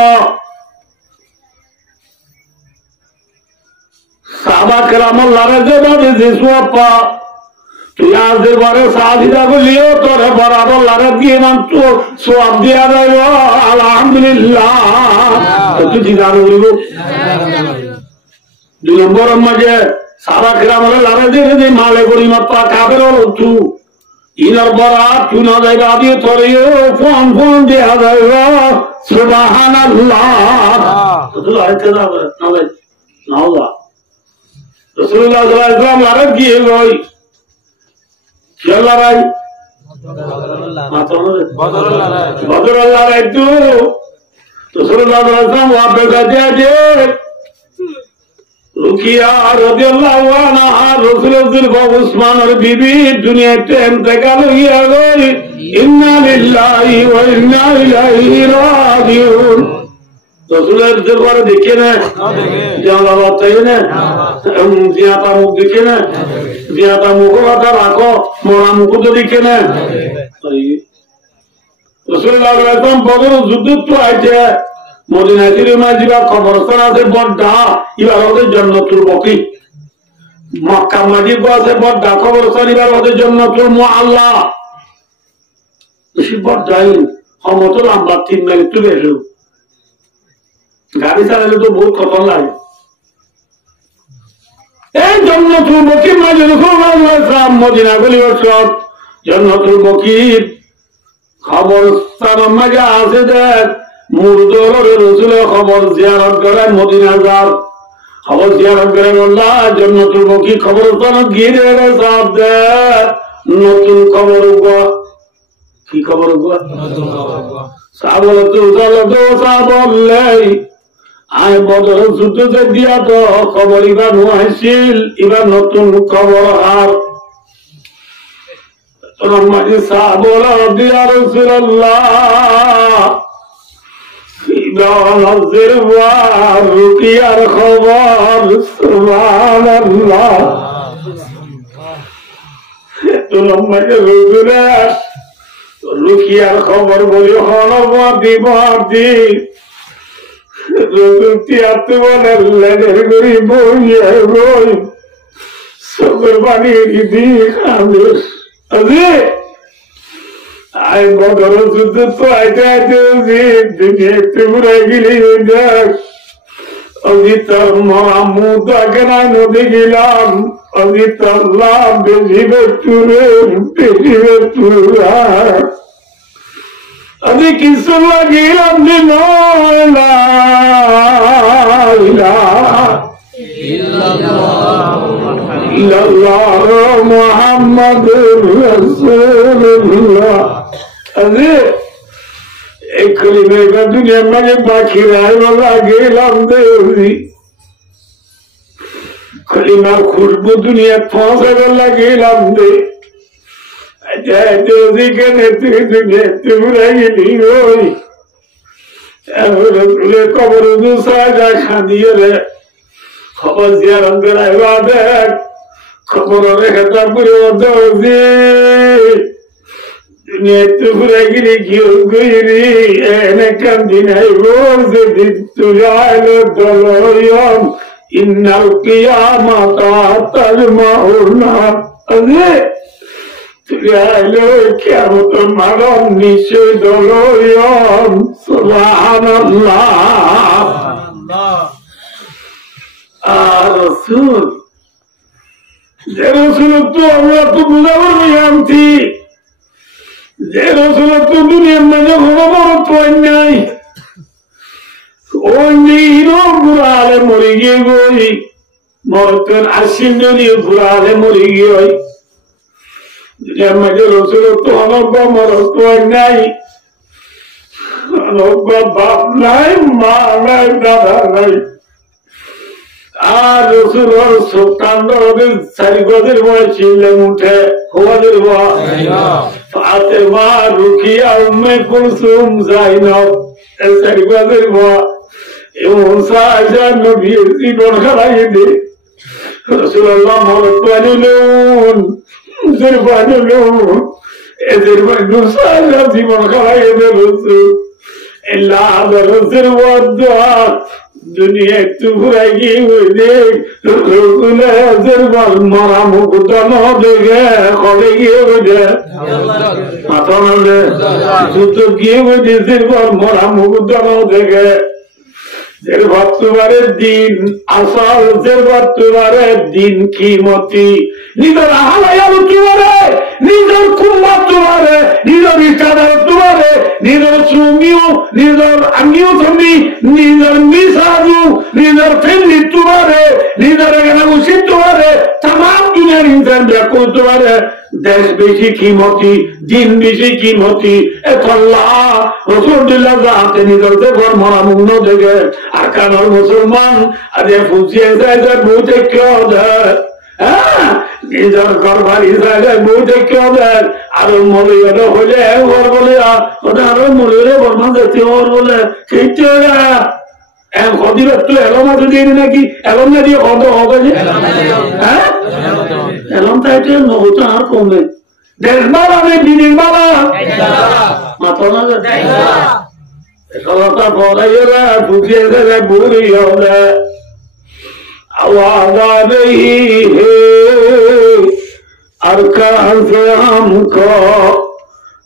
সাহাবা کرام লড়াই দেবে যে সোপা তুই আজের ঘরে সাহাবিরা বলিও তোরে বরাবর লড়াই দিয়ে মানতো সওয়াব দিয়া দেব আলহামদুলিল্লাহ তুই জিগার বলিব 2 নম্বর মাঝে সাহাবা کرام লড়াই দিয়ে মালে গরিমা পা কাবের হতো ইনার বরাত চুনা জায়গা দিয়ে তরিও ফোন ফোন দেওয়া যাইবা সুবহানাল্লাহ আয়তে না নাওলা রাসূলুল্লাহ সাল্লাল্লাহু আলাইহি ওয়াসাল্লাম আর গিয়ে গই চলা ভাই বদরুল্লাহ একটু রাসূলুল্লাহ সাল্লাল্লাহু আলাইহি ওয়াসাল্লাম ওয়াপে গেছে রুকিয়া রাদিয়াল্লাহু আনহা রাসূলুল্লাহ উসমানের বিবি দুনিয়াতে ইন্তেকাল হইয়া গই ইন্না লিল্লাহি ওয়া ইন্না ইলাইহি রাজিউন রাসূলের দরবারে দেখে না জানা বাতাই না জিয়াতা মুখ দেখে না জিয়াতা মুখ কথা রাখো মোরা মুখ তো দেখে না রাসূলুল্লাহ সাল্লাল্লাহু আলাইহি ওয়াসাল্লাম বদর যুদ্ধ তো আইছে মদিনা শরীফে যাবা কবরস্থান আছে বড়টা এবার ওদের জান্নাতুল বাকি মক্কা মদিনা আছে বড়টা কবরস্থান এবার ওদের জান্নাতুল মুআল্লা বেশি বড়টাই ক্ষমতা লম্বা 3 মাইল তো বেশি গাড়ি চালালে তো বহুত খতর লাগে এই জান্নাতুল বাকি মদিনা রাসূলুল্লাহ মদিনা গলি সব জান্নাতুল বাকি কবরস্থান মজা আছে দেখ মুরদর রাসূলের খবর জিয়ারত করে মদিনা যার খবর জিয়ারত করে আল্লাহ জান্নাতুল বাকি কবরস্থান গিয়ে রে সব দে নতুন খবর কি খবর নতুন খবর সাবল তো সাবলে আয় বদর যুদ্ধে দিয়া তো খবর ইবার হয়েছিল এবার নতুন খবর আর রহমানি সাবল দিয়া রাসূলুল্লাহ নজর রুকিয়ার খবর সুবহানাল্লাহ তোমাকে রুকিয়ার খবর বলি হনবাদি বাদি রুকি আত্মনে লেনের গরি বইয়ে বই সবের বাড়ি দি খাবে আজি আই বদর যুদ্ধ তো আইতে আইতে দুনিয়া একটু ঘুরে গেলি দেখ অজিতর মাহমুদ আগে না নদী গেলাম অজিতর লাভ বেশিবে চুরে বেশিবে চুরা আমি কিছু লাগিলাম দিন মুহাম্মাদুর রাসূলুল্লাহ अरे एक कलीमे का दुनिया में बाकी रहे वाला गेलाम देवी कलीमा खुशबू दुनिया पहुंचे वाला गेलाम दे अजय देवी के नेत्री दुनिया तुम्हारा ही नहीं होई रसूले कब्र दूसरा जा खादिए रे खबर जियारत कराए वादे खबर रे खतर पूरे doji Netufregiri gyugiri enekandinay borze dittulale doloyam innal qiyamata talmauna ade tulale kiamat maram nishe doloyam subhanallah rasul je rasul to amra to buzabar niyanti যে রাসূলের তো দুনিয়ার মাঝে কোনো বড় নাই ওই নিরো ঘুরালে মরে গিয়ে গই মরতের আসিন নিয়ে ঘুরালে মরে গিয়ে দুনিয়ার মাঝে রাসূলের তো অনব্য মরত নাই অনব্য বাপ নাই মা নাই দাদা নাই আর রাসূলের সুলতান চারি গজের বয় ছিলে উঠে খোয়াদের বয় ফাতেমা রুকিয়া উম্মে কুলসুম যায়নব চারি গজের বয় এবং সাহাজান নবী জীবন খারাই দে রাসূলুল্লাহ মরতওয়ানুন জিরবানুন এজিরবানু সাহাজা জীবন খারাই দে রাসূল ইল্লাহ রাসূল ওয়াদা দুনিয়া একটু ঘুরাই গিয়ে জিরবাল মরা মুকুটন দেখে কবে গিয়ে বুঝে মাথা নালে যুদ্ধ গিয়ে বুঝে জিরবাল মরা মুকুটন দেখে জেরবাতুবারের দিন আসল জেরবাতুবারের দিন কিমতি নিজের হালাই আলো কি বলে নিজের কুম্বা তোমারে, নিজের রিস্তাদার তোমারে, নিজের শ্রমিও, নিজের আমিও তুমি, নিজের মিসাজু, নিজের ফ্যামিলি তোমারে, নিজের এখানে উচিত তোমারে, তামাম দুনিয়ার ইনসান ব্যাকুল তোমারে। দেশ বেশি কিমতি, দিন বেশি কিমতি, আল্লাহ রসুল্লাহ যাতে নিজের দেবর মরা মুগ্ন থেকে আর কানার মুসলমান আরে ফুজিয়ে যায় বউতে কেউ দেয়, হ্যাঁ নিজের ঘর বাড়ি যায় বউতে কেউ দেয়। আরো মলিয়া হলে ওর বলে ওটা আরো মলিয়ে বর্মা যেতে ওর বলে সেইটা কদিন একটু এলম আছে দিয়ে নাকি এলম না দিয়ে কত হবে যে, হ্যাঁ এলম তাইতে নৌটা আর কমে দেশ মালা নেই দিনের মালা মাথা না সবাই পড়াইয়েরা বুঝিয়ে দেবে বুড়ি হলে आवाज आ रही है अरकान से हमको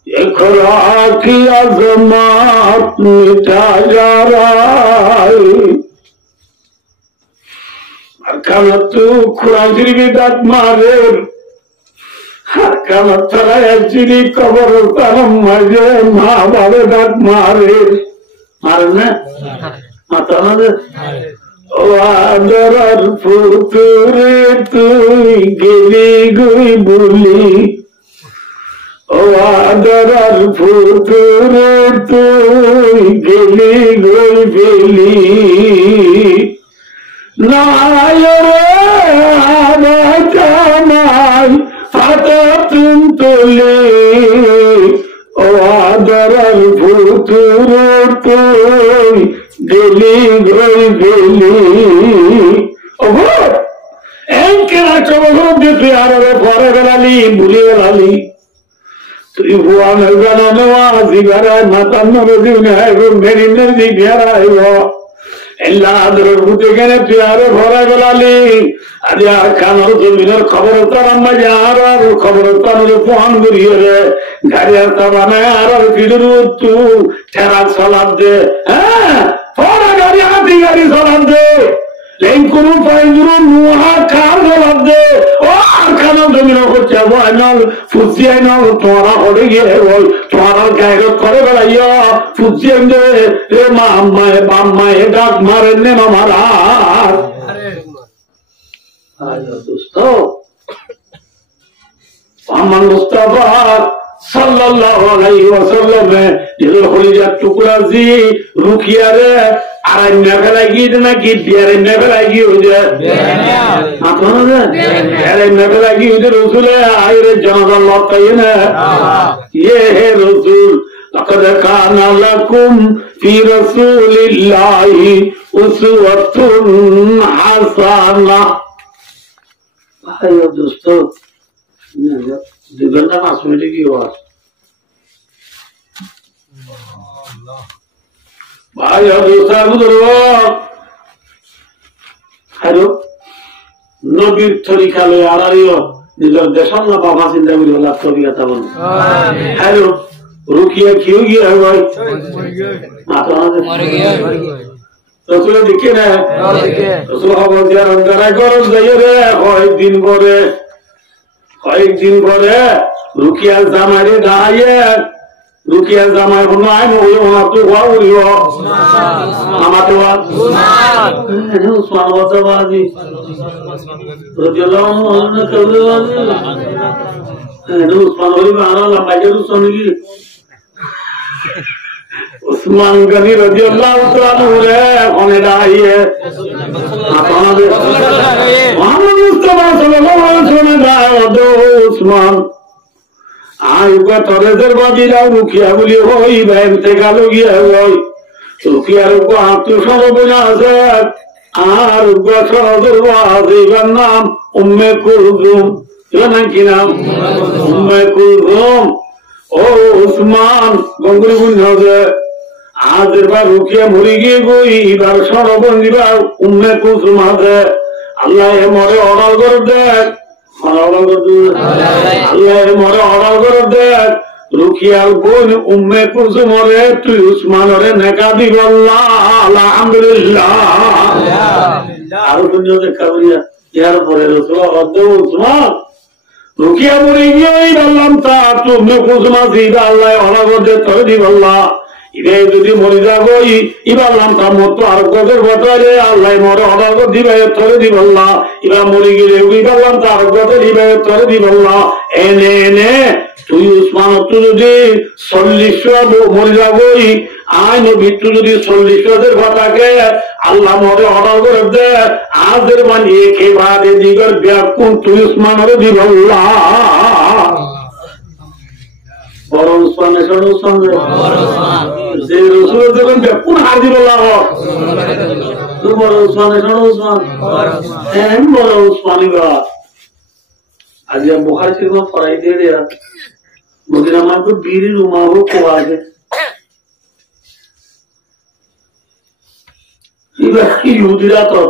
इकरा की अज़मत मिटा जा रहा है। अरकान तू कुरान शरीफ दात मारे अरकान तरा एक्चुअली कबर तरम मजे माँ बाबे दात मारे मारने माता ना दे আদরার ফুতুরে তুই গেলি গুই বলি, ও আদরার ফুতুরে তুই গেলি গুই বলি, নায় ফাটা তুম তোলে, ও আদরার ফুতুরে তুই গেলি গই গেলি। তুই আরো পরে বেড়ালি ভুলি বেড়ালি তুই ভুয়া গানা নেওয়া জিগারায় মাতান্ন মেরিনের দিক ঘেরাইব এল্লাদের ভূতে গেলে তুই আরো ভরে বেড়ালি। আজ আর কানোর জমিনের খবর তার আমরা যে আর আর খবর তার ফোন করিয়ে রে গাড়ি আর তা বানায় আর আর ফিরের তু ঠেরা সালাদ দে, হ্যাঁ পরে গাড়ি হাতি গাড়ি সালাদ দে লেঙ্কুরু পাইজুরু নুহা কার সালাদ দে। ও আর কানোর জমিন করছে আইনাল ফুসি আইনাল তোরা হলে গিয়ে ওই তোরা গায়ে করে বেড়াইয়া ফুসি আইনে রে মা আম্মায় বাম্মায় ডাক মারে নে মামারা মুস্তাফা সাল্লাল্লাহু আলাইহি ওয়াসাল্লাম নিজের খলিজার টুকরা জি রুকিয়া রে আর নেভেলা গিয়ে নাকি বিয়ারে নেভেলা গিয়ে হয়ে যায় আপনারা বিয়ারে নেভেলা গিয়ে হয়ে রসুলে আইরে জানাজার লড়তাই না ইয়ে হে রসুল لقد كان لكم في رسول الله أسوة حسنة। भाइयों दोस्तों 2 घंटा 5 मिनट की आवाज भाइयों दोस्तों हेलो नबीर तरीका लो आ रही हो निजर देशम ना बाबा चिंता करी वाला तो भी आता बोल हेलो रुकिया क्यों गया है भाई माता मर गया रसूल दिखे ना रसूल खबर दिया अंदर गरम जाइए रे কয়েকদিন পরে রুকিয়া জামাইরে দাঁড়িয়ে রুকিয়া জামাই কোনো আইন হইল না তো হওয়া উড়িব আমাকে উসমান বাজি উসমান হইব আর লম্বাইকে উসমান কি উসমান গনি রাদিয়াল্লাহু তাআলা রে ওখানে দাঁড়িয়ে মোহাম্মদ মুস্তাফা সাল্লাল্লাহু আলাইহি ওয়াসাল্লাম দাঁড়িয়ে উসমান আইবা তরেজের বাদিরাও রুকিয়া বলি হই ভাইতে গেল গিয়া হই রুকিয়ার উপর আত্মসমর্পণা আছে আর গছরের বাদিরার নাম উম্মে কুলসুম জানেন কি নাম উম্মে কুলসুম। ও উসমান গঙ্গুলি বুঝ হবে আজ এবার রুকিয়া মরি গিয়ে গই এবার সরবন দিবা উম্মে কুলসুম আছে আল্লাহ মরে অর্ডার করে দেখ আল্লাহ মরে অর্ডার করে দেখ রুকিয়ার বোন উম্মে কুলসুম মরে তুই উসমানরে নেকা দিব আলহামদুলিল্লাহ। আরো দেখা করিয়া ইয়ার পরে রসুল উসমান রুকিয়া মরে গিয়ে বললাম তা তুমি কুসুমা দিবা আল্লাহ অনাগত তরে দিব আল্লাহ ইবে যদি মরে যাবো ইবাল্লাম তার মতো আর গদের বদলে আল্লাহ মরে অনাগত দিবে তরে দিব আল্লাহ ইবা মরে গেলে ইবাল্লাম তার গদের দিবে তরে দিব আল্লাহ এনে এনে তুই উসমান তুই যদি 40 মরে যাবই আইন মৃত্যু যদি 40 কথাকে আল্লাহ মরে অর্ডার করে দে আজের বানিয়ে কে বাদে দিগর ব্যাকুন তুই উসমানের দিব আল্লাহ বড় উসমানের সঙ্গে উসমান যে রসুলের যখন ব্যাকুন হাজির আল্লাহ বড় উসমানের সঙ্গে উসমান হ্যাঁ বড় উসমানী বা আজ বুখারী শরীফ পড়াই দিয়ে দেয়া মদিনা মাকে বীর উমাও কোয়া আছে ইহুদিরা তো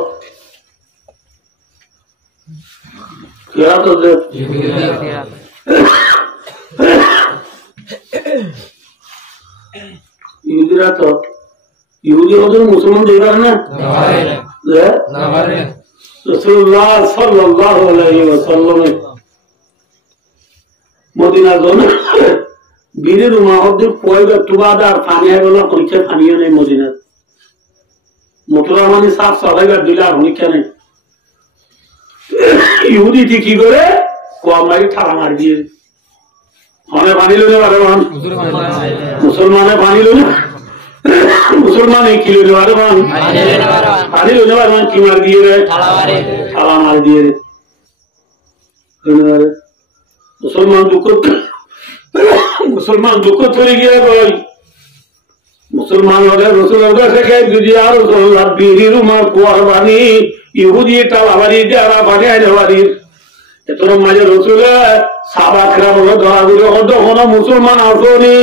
কেরা তো যে ইহুদিরা তো ইহুদি ওদের মুসলমান দেখবার না রাসূলুল্লাহ সাল্লাল্লাহু আলাইহি ওয়াসাল্লাম মদিনা জোনে বীরের উমাহদের পয়গা তুবাদার পানি আইবলা পরীক্ষা পানিও নেই মদিনা মথুরা মানে সাফ সবাইবার দিলার পরীক্ষা নেই ইহুদি কি করে কোয়ামারি ঠাড়া মার দিয়ে মানে পানি লইলে পারে মান মুসলমানে পানি লইলে মুসলমান কি লইলে পারে মান পানি লইলে পারে মান কি মার দিয়ে রে ঠাড়া মার দিয়ে রে মুসলমান দুঃখ ধরে গিয়ে বই মুসলমান হলে রসুলের কাছে যদি আর বীর উমার কুয়ার বাণী ইহুদি টালাবাড়ি যারা বাড়ি আইলে বাড়ির এত মাঝে রসুলে সাবাকরা বলে ধরা দিলে তখন মুসলমান আসনি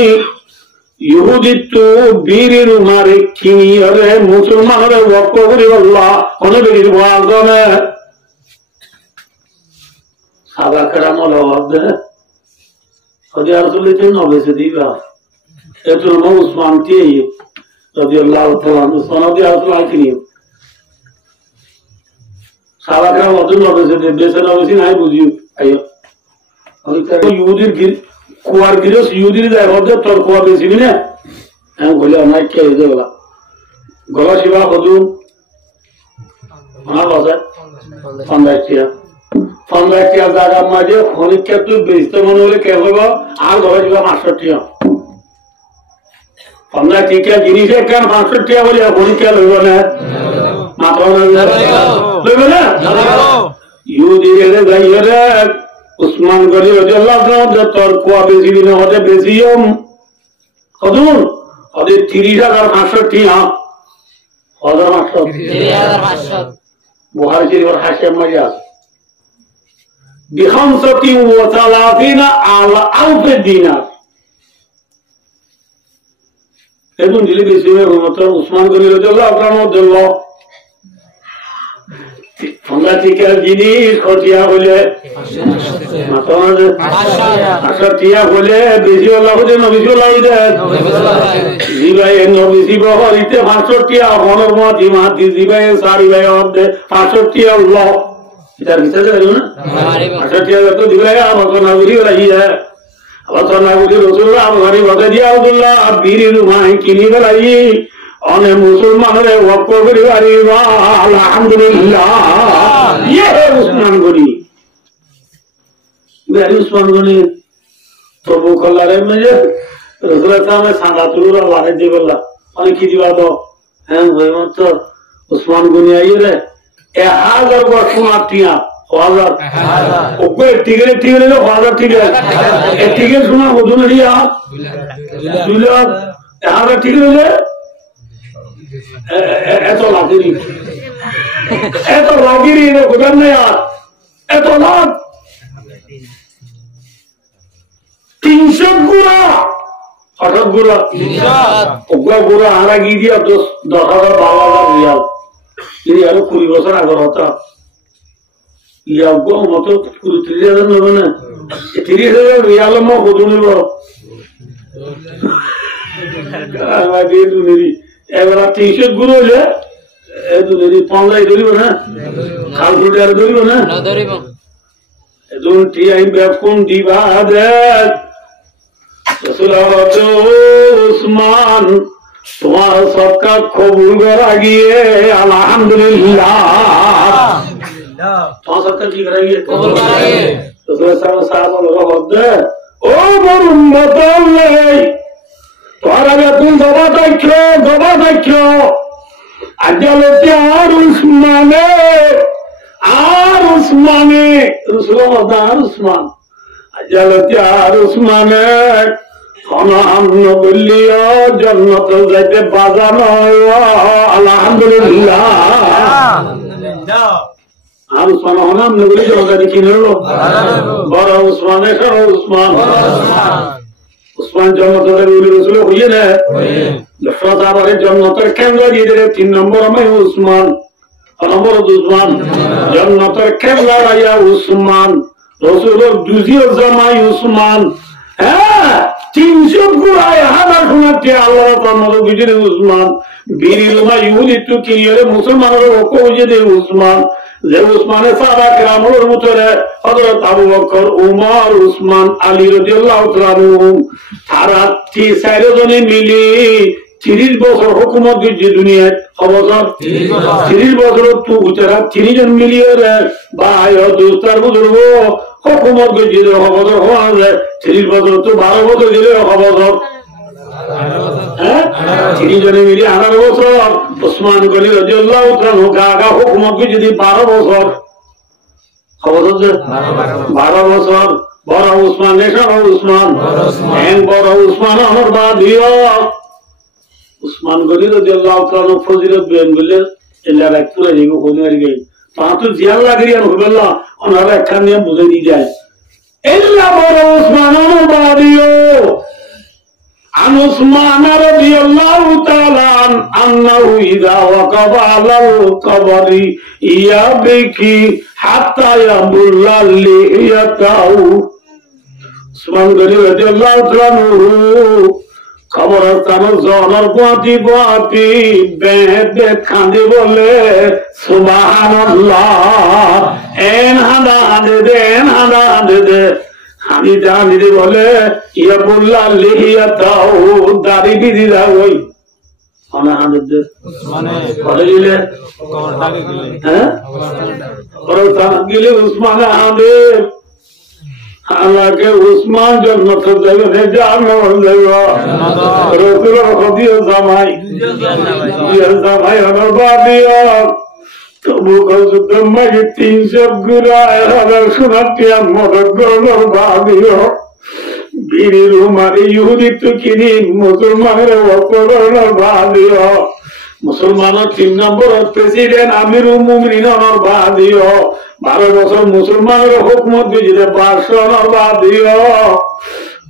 ইহুদি তো বীর উমার কিনি হলে মুসলমান হলে বক্ষ করি বললা কোনো বেরির বলে সাবাকরা মনে হবে আসলে নবেছে দিবা এত উসমান কে যদি আল্লাহ সনদি আসলে আইকিনি সাবাকরা মতো নবেছে বেছে নবেছি নাই বুঝিও আইও ইহুদির কুয়ার গিরস ইহুদির যায় হতে তোর কুয়া বেশিবি না আমি বলি আমার কে গলা গলা শিবা হদু আমার বাজার 50 টাকা জায়গা মাঝে খনিকা তুই বেচতে মনে হলে কে হইব আর গলা শিবা 500 টাকা 50 টাকা জিনিসে কেন 500 টাকা বলি খনিকা লইব না মাথা লইব না ইহুদি রে যাই রে উসমান গনি রাদিয়াল্লাহু তাআলা তোর কুয়া বেশি দিন হতে বেশিও কদুন ওদের 30,500 টাকা 1500 বুখারী শরীফের হাশিয়া মাঝে আছে ب35 على 1000 دينار এখন দিলে বেশি উসমান গনি রাদিয়াল্লাহু তাআলা আমরা থেকে জিনিস খতিয়া বলে টিয়া বলে বেশি হলে নবীশি জিবাই নবীশি বহরিতে 500 টিয়া হনর মাতি মাতি জিবাই 500 টিয়া আল্লাহ এটার ভিতরে না 500 টিয়া তো দিবাই আমার তো নাগরি রাহি আবার তো নাগরি রাসূলুল্লাহ ঘরে বলে দিয়া আব্দুল্লাহ বীরের মাই কিনি বেলাই অনেক মুসলমানের ওয়াক্ফ করে পারিবা আলহামদুলিল্লাহ ইয়ে উসমান গনি বেরি উসমান গনি তবু কলারে মেজে রাসূলের সামনে সাদা তুলুরা লারে দিবলা মানে কি দিবা তো হ্যাঁ ওই মত উসমান গনি আইরে 1000 গো সোনাটিয়া 1000 ওকে টিগরে টিগরে 1000 টিগরে এ টিগরে শোনা হদু নড়িয়া 2 লাখ 1000 টিগরে এত লাগিরি গোদাম নেই আর এত লাখ 300 গুড়া 8 গুড়া ওগুলা গুড়া হারা গিয়ে দিয়া 10,000 12,000 রিয়াল যদি আরো 20 বছর আগর হতো ইয়া গো মতো 30,000 নেবে না 30,000 রিয়াল মো কত নেব আমার দিয়ে তুমি এবার 300 গুলো হলে এই দুই 15 ধরিব না খাল ফুটে আর ধরিব না এজনটি আইবে কোন দিবাদের উসমান তোমার সরকার কবুল করা গিয়ে আলহামদুলিল্লাহ তোমার সরকার কি করা গিয়ে কবুল করা গিয়ে ও বরুণ বদল তোরা বেতন জবা দেখছ আদালতে আর উসমানে উসমান আদালতে আর উসমানে অনাহাম্ন বললিও জন্নত যাইতে বাজানো আলহামদুলিল্লাহ আর উসমান হনাম বলি জগৎ কিনে বড় উসমানে উসমান উসমান জন্নতের রসুল হইয়ে না ফরাদাবারের জন্নতের কেন্দ্র দিয়ে দিলে 3 নম্বর আমি উসমান নম্বর উসমান জন্নতের কেন্দ্র রাইয়া উসমান রসুলের দুজিও জামাই উসমান হ্যাঁ 300 গুড়ায় হাজার শোনাতে আল্লাহ তাআলা বুঝিয়ে উসমান বীরুমা ইহুদি তো কিরে মুসলমানের ওকে বুঝিয়ে উসমান যে উসমানের সাহাবা কেরামের ভিতরে হযরত আবু বকর ওমর উসমান আলী রাদিয়াল্লাহু তাআলা তারা 4 জনে মিলে 30 বছর হুকুমত দিয়েছে দুনিয়ায় অবসর 30 বছর তো উচারা 30 জন মিলিয়ে ভাই ও দোস্তার বুজুর্গ হুকুমত দিয়েছে অবসর হওয়া যায় 30 বছর তো 12 বছর দিলে অবসর হ্যাঁ 30 জনে মিলে 18 বছর উসমান গনি রাদিয়াল্লাহু তাআলা কাকা হুকুমত যদি 12 বছর অবসর 12 বছর বড় উসমান নেশা উসমান বড় উসমান আমার বাদিও উসমান গনি রাদিয়াল্লাহু তাআলা ফজিলত বেন বলে এলা রাখপুরে যেগো কোনের গই তা তো জিয়াল লাগরিয়া হইবল্লা ওনারা একখান নিয়ে বুঝাই দি যায় এলা বড় উসমান আমার বাদিও عن عثمان رضي الله تعالى عنه إذا وقف على القبر يبكي حتى يبل لحيته عثمان رضي الله تعالى عنه কবরস্থানের জনের পাতি বেঁধে কাঁদে বলে সুবহানাল্লাহ এন হাদা হাদে দে আমি জানি রে বলে ইয়া বললা লিহিয়াতাও দাড়ি বিদিরা ওই অনাহাদে বলে দিলে হ্যাঁ কবরস্থান গেলে উসমান আদে हालांकि उस्मान जन्नत देवे जानो देवा रसूल खदिया जमाई हमार बादिया तबु को मैं 300 गुराए हर सुनतिया मदद करो बादिया बीरी रुमारी यहूदी तो किनी मुसलमान रे वकरो बादिया मुसलमान 3 नंबर प्रेसिडेंट आमिरुल मुमिनिन और बादिया 12 বছর মুসলমানের হুকুমত দিলে 12 বাদিও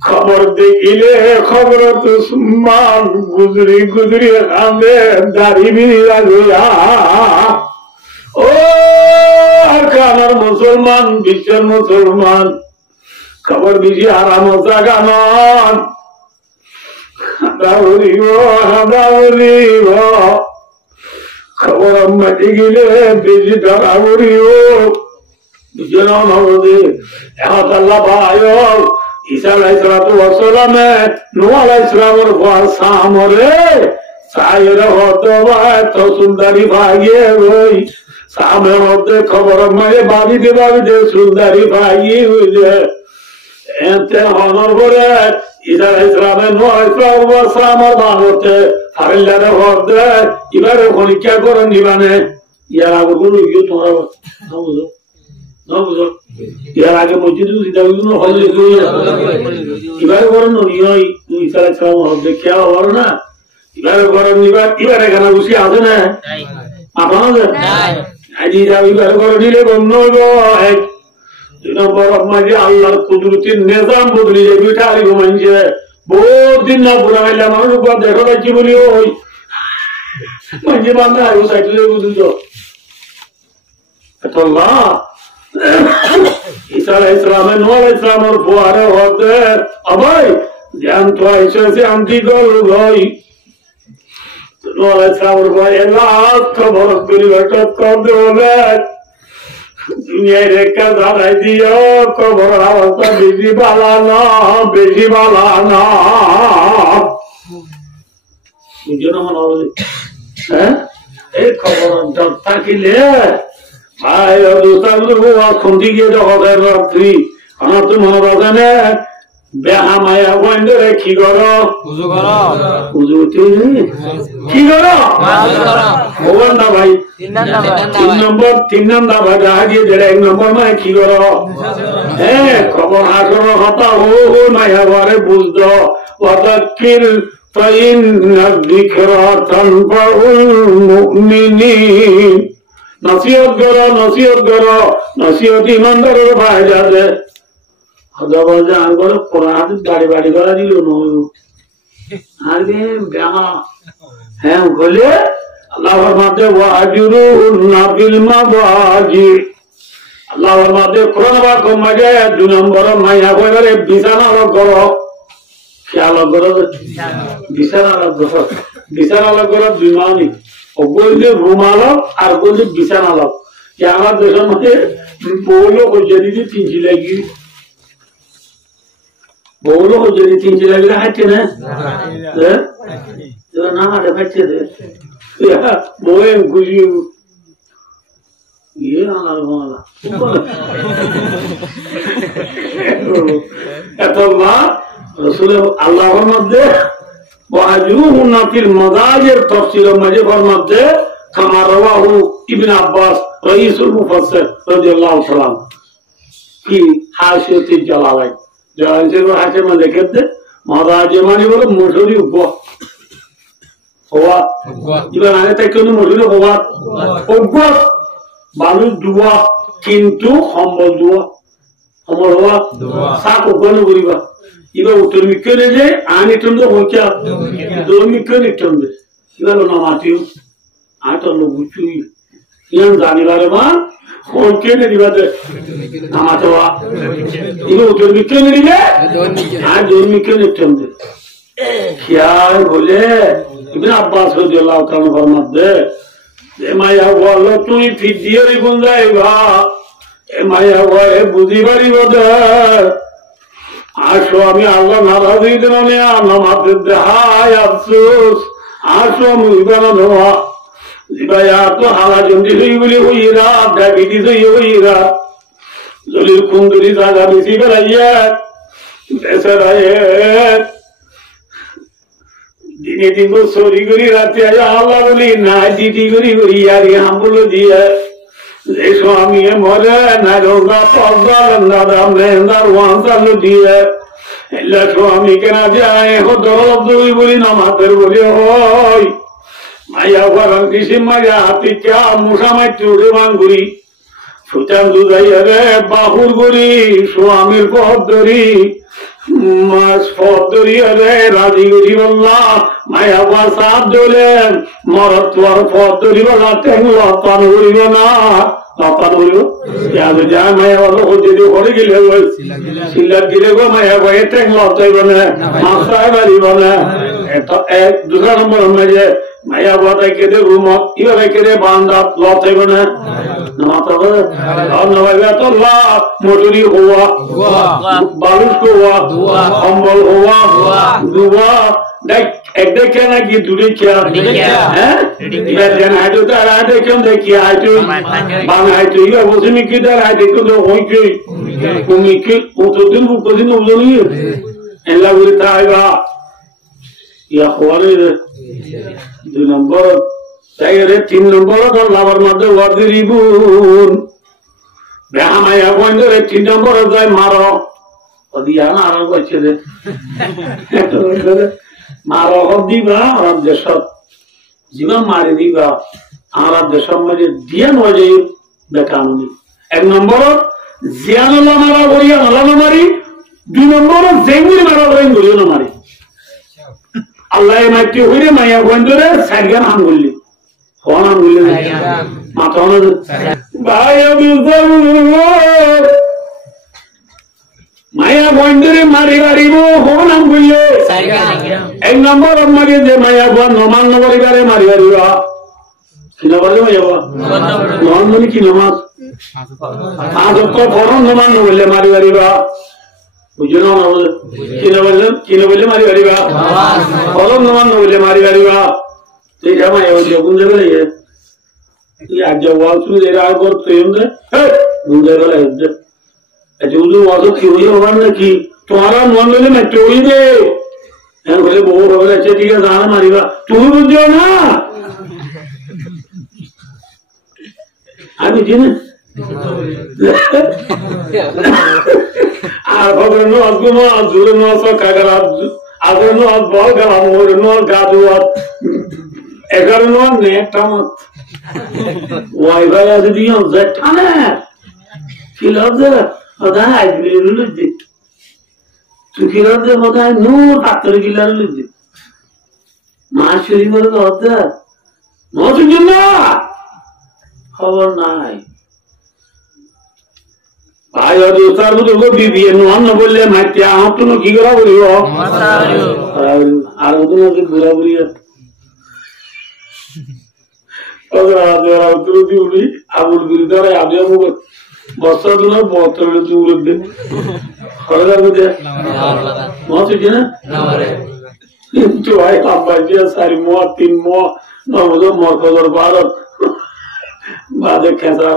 খবর দেখিলে খবর উসমান গুজরি কাঁদে দাড়ি বিড়ি লাগিয়া ও কানার মুসলমান বিশ্বের মুসলমান খবর বেশি আরাম জাগানন দাউরিব খবর মাটি গেলে বেশি ধরাউরিও আল্লাহ ভাই ঈসা আলাইহিস সালামে নূহ আলাইহিস সালামের সামরে সাইর হতো তো সুন্দরী ভাইয়ে ওই সামনে মধ্যে খবর মানে বাবিতে সুন্দরী ভাইয়ে হইলে এতে হনর করে ঈসা আলাইহিস সালামে নূহ আলাইহিস সালামের বানতে ফারিল্লারে হতে এবারে পরীক্ষা করে নিবানে ইয়ার আগে কোনো ইয়ে তোমরা না বুঝো ইয়ার আগে মসজিদে সিধা কোনো হলে এবারে বলেন ইয়ে ঈসা আলাইহিস সালাম হতে क्या হলো না এবারে বলেন এবারে কেন খুশি আছে না আপনাদের আজি যাও এবারে করে দিলে বন্ধ হলো এক নম্বর আপনাকে আল্লাহর কুদরতের নিজাম বদলে যাবে খালি ঘুমাইছে বহুত দিন না বুড়াইলা মানুষ দেখা যাচ্ছে বলি ওই মানে বান্ধা আয়ু সাইকেলে বুঝুছো আল্লাহ ঈসা আলাইহিস সালামের নূহ আলাইহিস সালামের ফুয়ারে হতে আবাই জ্ঞান তো এসে আন্তি গল ভাই নূহ আলাইহিস সালামের ভাই এলা খবর করি হঠাৎ কর দেওয়া দুনিয়ায় রেখা দাঁড়াই দিও কবর অবস্থা বেশি বালানো বুঝো না মনে হবে হ্যাঁ এই খবর জব থাকিলে ভাই খুন্দি গিয়ে জগতের রাত্রি আমার তো মনে রাখে না বেহা মায়া বন্ধরে কি করো পুজো কি করো ভগবান না ভাই 3 নম্বর ভাই দেখা দিয়ে যেটা 1 নম্বর মায় কি করো হ্যাঁ খবর আসর হতা ও মায়া ঘরে বুঝতো ওয়াদাক্কির ফাইন্না যিকরা তানফাউল মুমিনিন নসিহত করো নসিহত ইমানদারের ফায়দা দেয় গাড়ি বাড়ি করা দিল হ্যাঁ বলে আল্লাহর মাঝে আল্লাহর মাঝে কোরআন বাক্য মাঝে 2 নম্বর মাইয়া করে বিছানা করো খেয়াল করো বিছানা করো 2 মানি বললে রুম আলক আর বললে বিছানা আলক আমার দেশের মধ্যে বউলো যদি 3 লাগি বউলো যদি 3 লাগলে হাঁটছে না না হাঁটে হাঁটছে বউয়ে গুজি এত মা রসুলের আল্লাহর মধ্যে মজাজের তফসিলের মাঝে মধ্যে كما رواه ابن عباس رئيس المفسر رضي الله عنه في حاشية الجلالين جلالين حاشية में लिखते महाराज मानी बोलो मशहूरी हुआ हुआ इधर आने तक क्यों मशहूरी हुआ हुआ बालू दुआ किंतु हम हुआ साक उगन गुरीबा इधर उत्तर मिक्के ले जाए आने टंडो हो क्या दो मिक्के नहीं टंडे इधर ना मातियो आटा लोग चुई yang zanilare ma honkene dibade amatowa ino dormikene dibe ha dormikene temde kya bole ibn abbas radiyallahu ta'ala farmade emaya wallo tui fidiyari gunjaiba emaya wa e budibari boda asho ami allah narazi dinone namaz dehay afsus asho muibana noa Zibaya to hala jundi suyuli huira, dabidi suyu huira. Zolil kunduri zaga misi belayet, beserayet. Dini dingo sori guri rati aya Allah boli na didi guri yari hambulo diye. Lesho amiye more na roga pazal nadam rendar wansal diye. Lesho ami kena jaye ho dorab dui boli namater boli hoy. Maya warang kisi maya hati kya musa mai chude manguri sutan dudai are bahur guri swamir podori mas podori are radi guri walla maya wasab dole maratwar podori walla tengla pan guri bana apa guri ya ja maya walla hojedi hore gile hoy silak gile go maya go tengla tai bana masa bari bana eta ek dusra number mein Maya bata kede rumah, iba kede bandat, lot hai bana. Nama tahu, और नवाज़ा तो ला मोटरी हुआ, बारिश को हुआ, अंबल हुआ, दुआ, देख एक क्या ना कि दूरी क्या, हैं? इधर जन है तो तार है तो क्यों देखिए है तो बांग है तो ये वो सिमी किधर है देखो तो वही क्यों, कुमिकिल वो तो दिन वो कुछ नहीं उधर नहीं है, ऐला बोलता है बा, या खुआरे 2 নম্বর তাইরে 3 নম্বর তো লাভার মধ্যে ওয়ার্দি রিবুন বেহামায়া বন্ধরে 3 নম্বর যায় মারো ওদিয়া না আর কইছে রে মারো দিবা আর দেশ জীবন মারি দিবা আর দেশ মধ্যে দিয়া নয় বেকানুনি 1 নম্বর জিয়ানুল্লাহ মারা করিয়া মারা মারি 2 নম্বর জেঙ্গুরি মারা করিয়া না মারি Allah yang mati hujan maya bandure sarjan anguli, orang anguli mata orang bahaya bizar, maya bandure mari bu orang anguli, ek number orang mari je maya buat normal nomor ibare mari ba, কিনা বলে normally কি নামাজ আজকে ফরন নামাজ বললে মারি বাড়িবা বুঝো না বলে কিনা বললে মারি বাড়িবা ফরন নামাজ বললে মারি বাড়িবা এই জামাই ওই কোন জায়গায় ये आज जवाब सुन दे रहा है और प्रेम दे मुझे वाला है जो जो वादो की हुई है ना कि तुम्हारा मन में मैं चोरी दे यार बोले बहुत बोले अच्छे ठीक है जाना मारेगा तू भी बुझो ना अभी जी ने आप अगर नो आपको नो जोर नो सो कागर आप नो आप बहुत गला मोर नो गादू आप एगर नो नेट टामत वाईफाई আছে দিও জেঠানে কিলাতে ওদাই লিলুদি তুই কিলাতে ওদাই নূর পাত্র কিলার লিদি মাশরি বলে ওদা মজুদ না খবর নাই ভাই আর দোস্তার তো বিবি নন বললে মাইতে আম তো কি করা বলিও আর ওদনা কি ঘুরা বলিও अगर उतरती उड़ी आबुल गिरदार आबे मुग बस्ता दुना बहुत बड़े दूर दे खरदा बुझे मौत है ना तो भाई आप बाजी सारी मौत तीन मौत ना मुझे मौत का दर बाद कैसा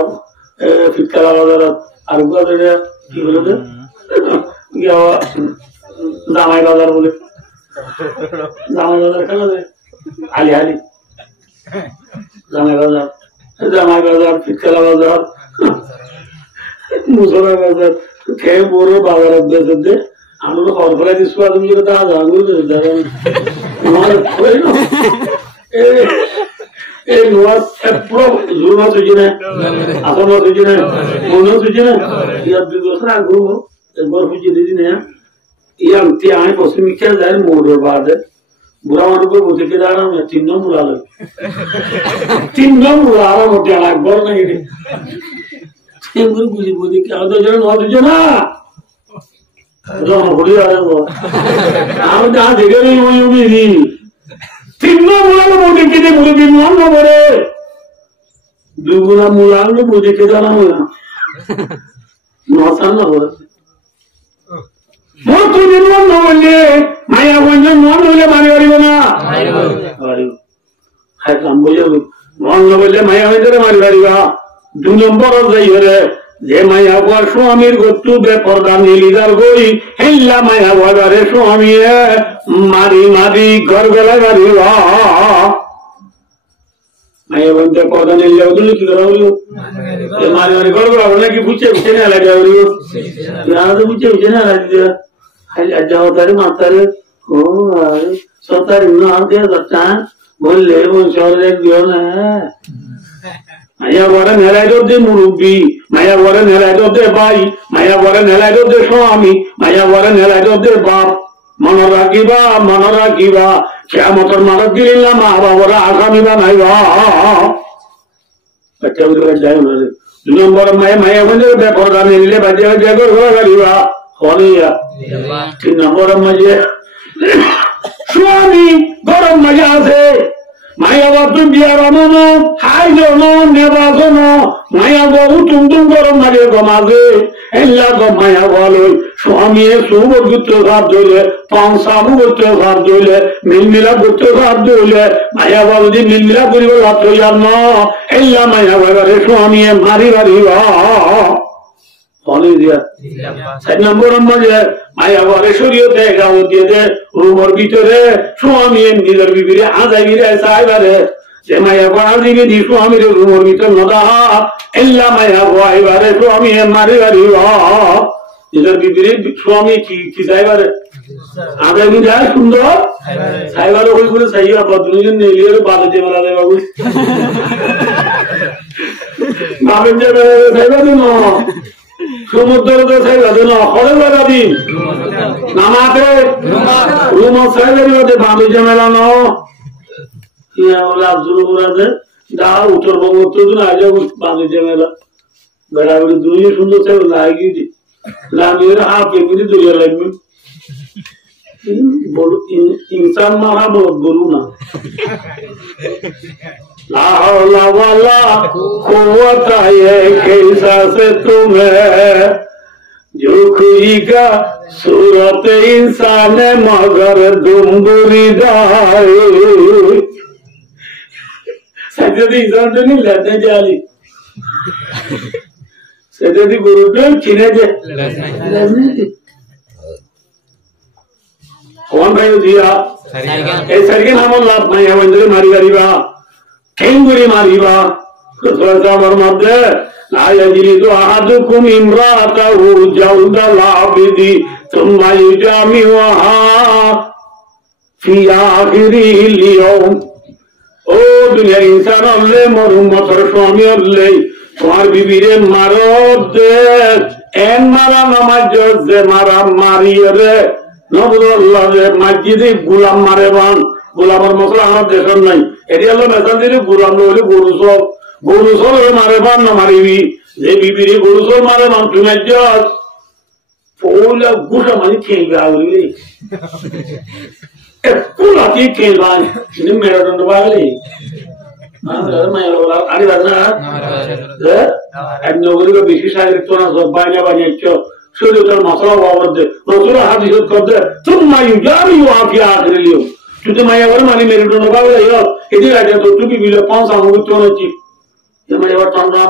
फिर करा वाला आरुगा दे की बोले थे क्या दामाई बाजार बोले दामाई बाजार कहाँ दे आली आली জামাই বাজার ফিটকালা বাজার মুসরা বাজার খেয়ে বড় বাজার বেঁচে আমরা তো খবর ফেলাই দিচ্ছি তুমি যেটা তা জানবো এই নোয়া পুরো জোর মাছ হয়েছে না আসল মাছ হয়েছে না মনে হচ্ছে না ইয়ার 2 বছর আগে একবার হয়েছে দিদি না ইয়ার আমি পশ্চিমিকা যাই মোড়ের বাদে बुरा मन को बुझे के जा रहा हूँ तीनों मुड़ा लो मोटे अकबर नहीं रे गुरु बुझी बुझी क्या तो जरा नौ तुझे ना जो हम बुरी आ रहे हो हम जहाँ देखे नहीं वही होगी नहीं तीनों मुड़ा लो मोटे के लिए बुरे बीमार न बोले दुगुना मुड़ा लो बुझे के जा रहा हूँ नौसान न बोले बहुत तो जिन्होंने न बोले माया वंजन नॉन बोले मारी वाली बना है काम बोले नॉन न बोले माया वंजन मारी वाली बा 2 नंबर और सही है जे माया को स्वामीर गोतु बे पर्दा नीलीदार गोई हेल्ला माया वादारे स्वामी है मारी मारी घर गला मारी वा माया वंजन पर्दा नीलीदार गोई की करा बोलो ये मारी मारी घर गला बोलने की पूछे नहीं लगा बोलो यहाँ तो पूछे नहीं लगा हाल अज्जा होता है माता रे ओ अरे सोता रे ना दे दत्ता बोल ले वो शौर्य दियो ना माया वाला नेला दे मुरुबी माया वाला नेला दे भाई माया वाला नेला दे स्वामी माया वाला नेला दे बाप मनोराकीबा क्या मतलब मारत गिरिल्ला मा बाबा आगामी बा नाइबा अच्छा उधर जाए ना 2 नंबर माया बंदे बे पौधा ने ले बजे जगह हो गरीबा होलिया 3 नंबर मजे स्वामी गरम मजा से माया बातुम बिया रामनो हाय जोनो नेबासनो माया बहु तुम गरम मजे गमाजे एल्ला को माया बोलो स्वामी सुब गुत्तो साथ दोले पांसाबु गुत्तो साथ दोले मिलमिला गुत्तो साथ दोले माया बोलो जी मिलमिला पूरी बोला तो यार ना एल्ला माया बोलो स्वामी मारी वाली वा होली दिया 7 नंबर मजे माया बोलो शरीय ते गाव दिए दे रूमर भीतरे स्वामी निजर बिबिरे आजा बिरे साइबारे जे माया बोलो दिबे दी स्वामी रे रूमर भीतर नदा एल्ला माया बोलो बारे स्वामी मारी वाली वा निजर बिबिरे स्वामी की साइबारे आजा बिरे सुंदर साइबारे कोई बोले सही है बदलूंगे ने लिए बात दे वाला दे बाबू बाबे जे साइबारे नो সমুদ্র তো সেই না খড়ে লাগা দিন নামাতে রুম সাইলের মধ্যে বাঁধে জমেলানো ইয়া বলে আব্দুল মুরাদে দা উত্তরবঙ্গ তো না আজ বাঁধে জমেলা বেড়াবেড়ি দুনিয়া সুন্দর চাই লাগি দি লাগিয়ে হাফ এমনি দুনিয়া লাগবে इंसान मारा बोलू ना ला हौला वला कुव्वता ये कैसा से तुम्हें जो खुई का सूरत इंसान मगर दुम्बुरी दाए सजदी इंसान तो नहीं लेते जाली सजदी गुरु तो चिने जे कौन भाई दिया ए सरगे नाम लाभ नहीं है वंदरे मारी गरीबा केंगुरी मारीबा कुछ मध्य ला यजिदु अहदुकुम इम्राअतहु जौदल आबिदी थुम्मा युजामिउहा फी आखिरिल यौम ओ दुनिया इंसान अल्ले मोर उम्मतर स्वामी अल्ले তোমার বিবিরে মারো দে এন মারা নামাজ যে মারা মারিয়ে রে নবুল্লাহ যে মসজিদে গোলাম মারে বান গোলামের মশলা আমার দেশের নাই এটি হলো মেসাল দিলে গোলাম হলে গরু সব মারে বান না মারিবি যে বিবিরে গরু সব মারে বান তুমি যাস পৌলা গুসা মানে খেলবে আগুলি একটু রাতি খেলবান তিনি মেরুদণ্ড পাগলি বেশি শারীরিক বাইনা বানিয়েছ শরীরের মশলা বাবদ রসুল হাদিস করতে তুমি যদি মাইয়া বলে মানে মেরুদণ্ড পাগল এটি আগে তো তুমি বিলে 5 আঙুল তো হচ্ছি এবার তন্দ্রা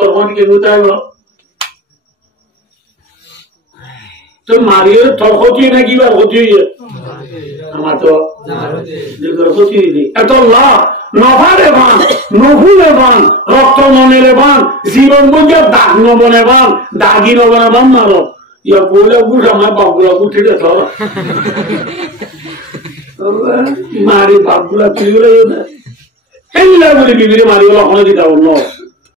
তোর মানে কেন চাইব তো মারিয়ে তোর হচ্ছি না কি বা হচ্ছি আমার তো এত লাভ নভারে বান নহুলে বান রক্ত মনের বান জীবন বুঝে দাগ নবনে বান দাগি নবনে বান মারো ইয়া বলে বুঝ আমার বাবুরা উঠে গেছ মারি বাবুরা তুই বলে বিবিরে মারি বলে ওখানে দিতে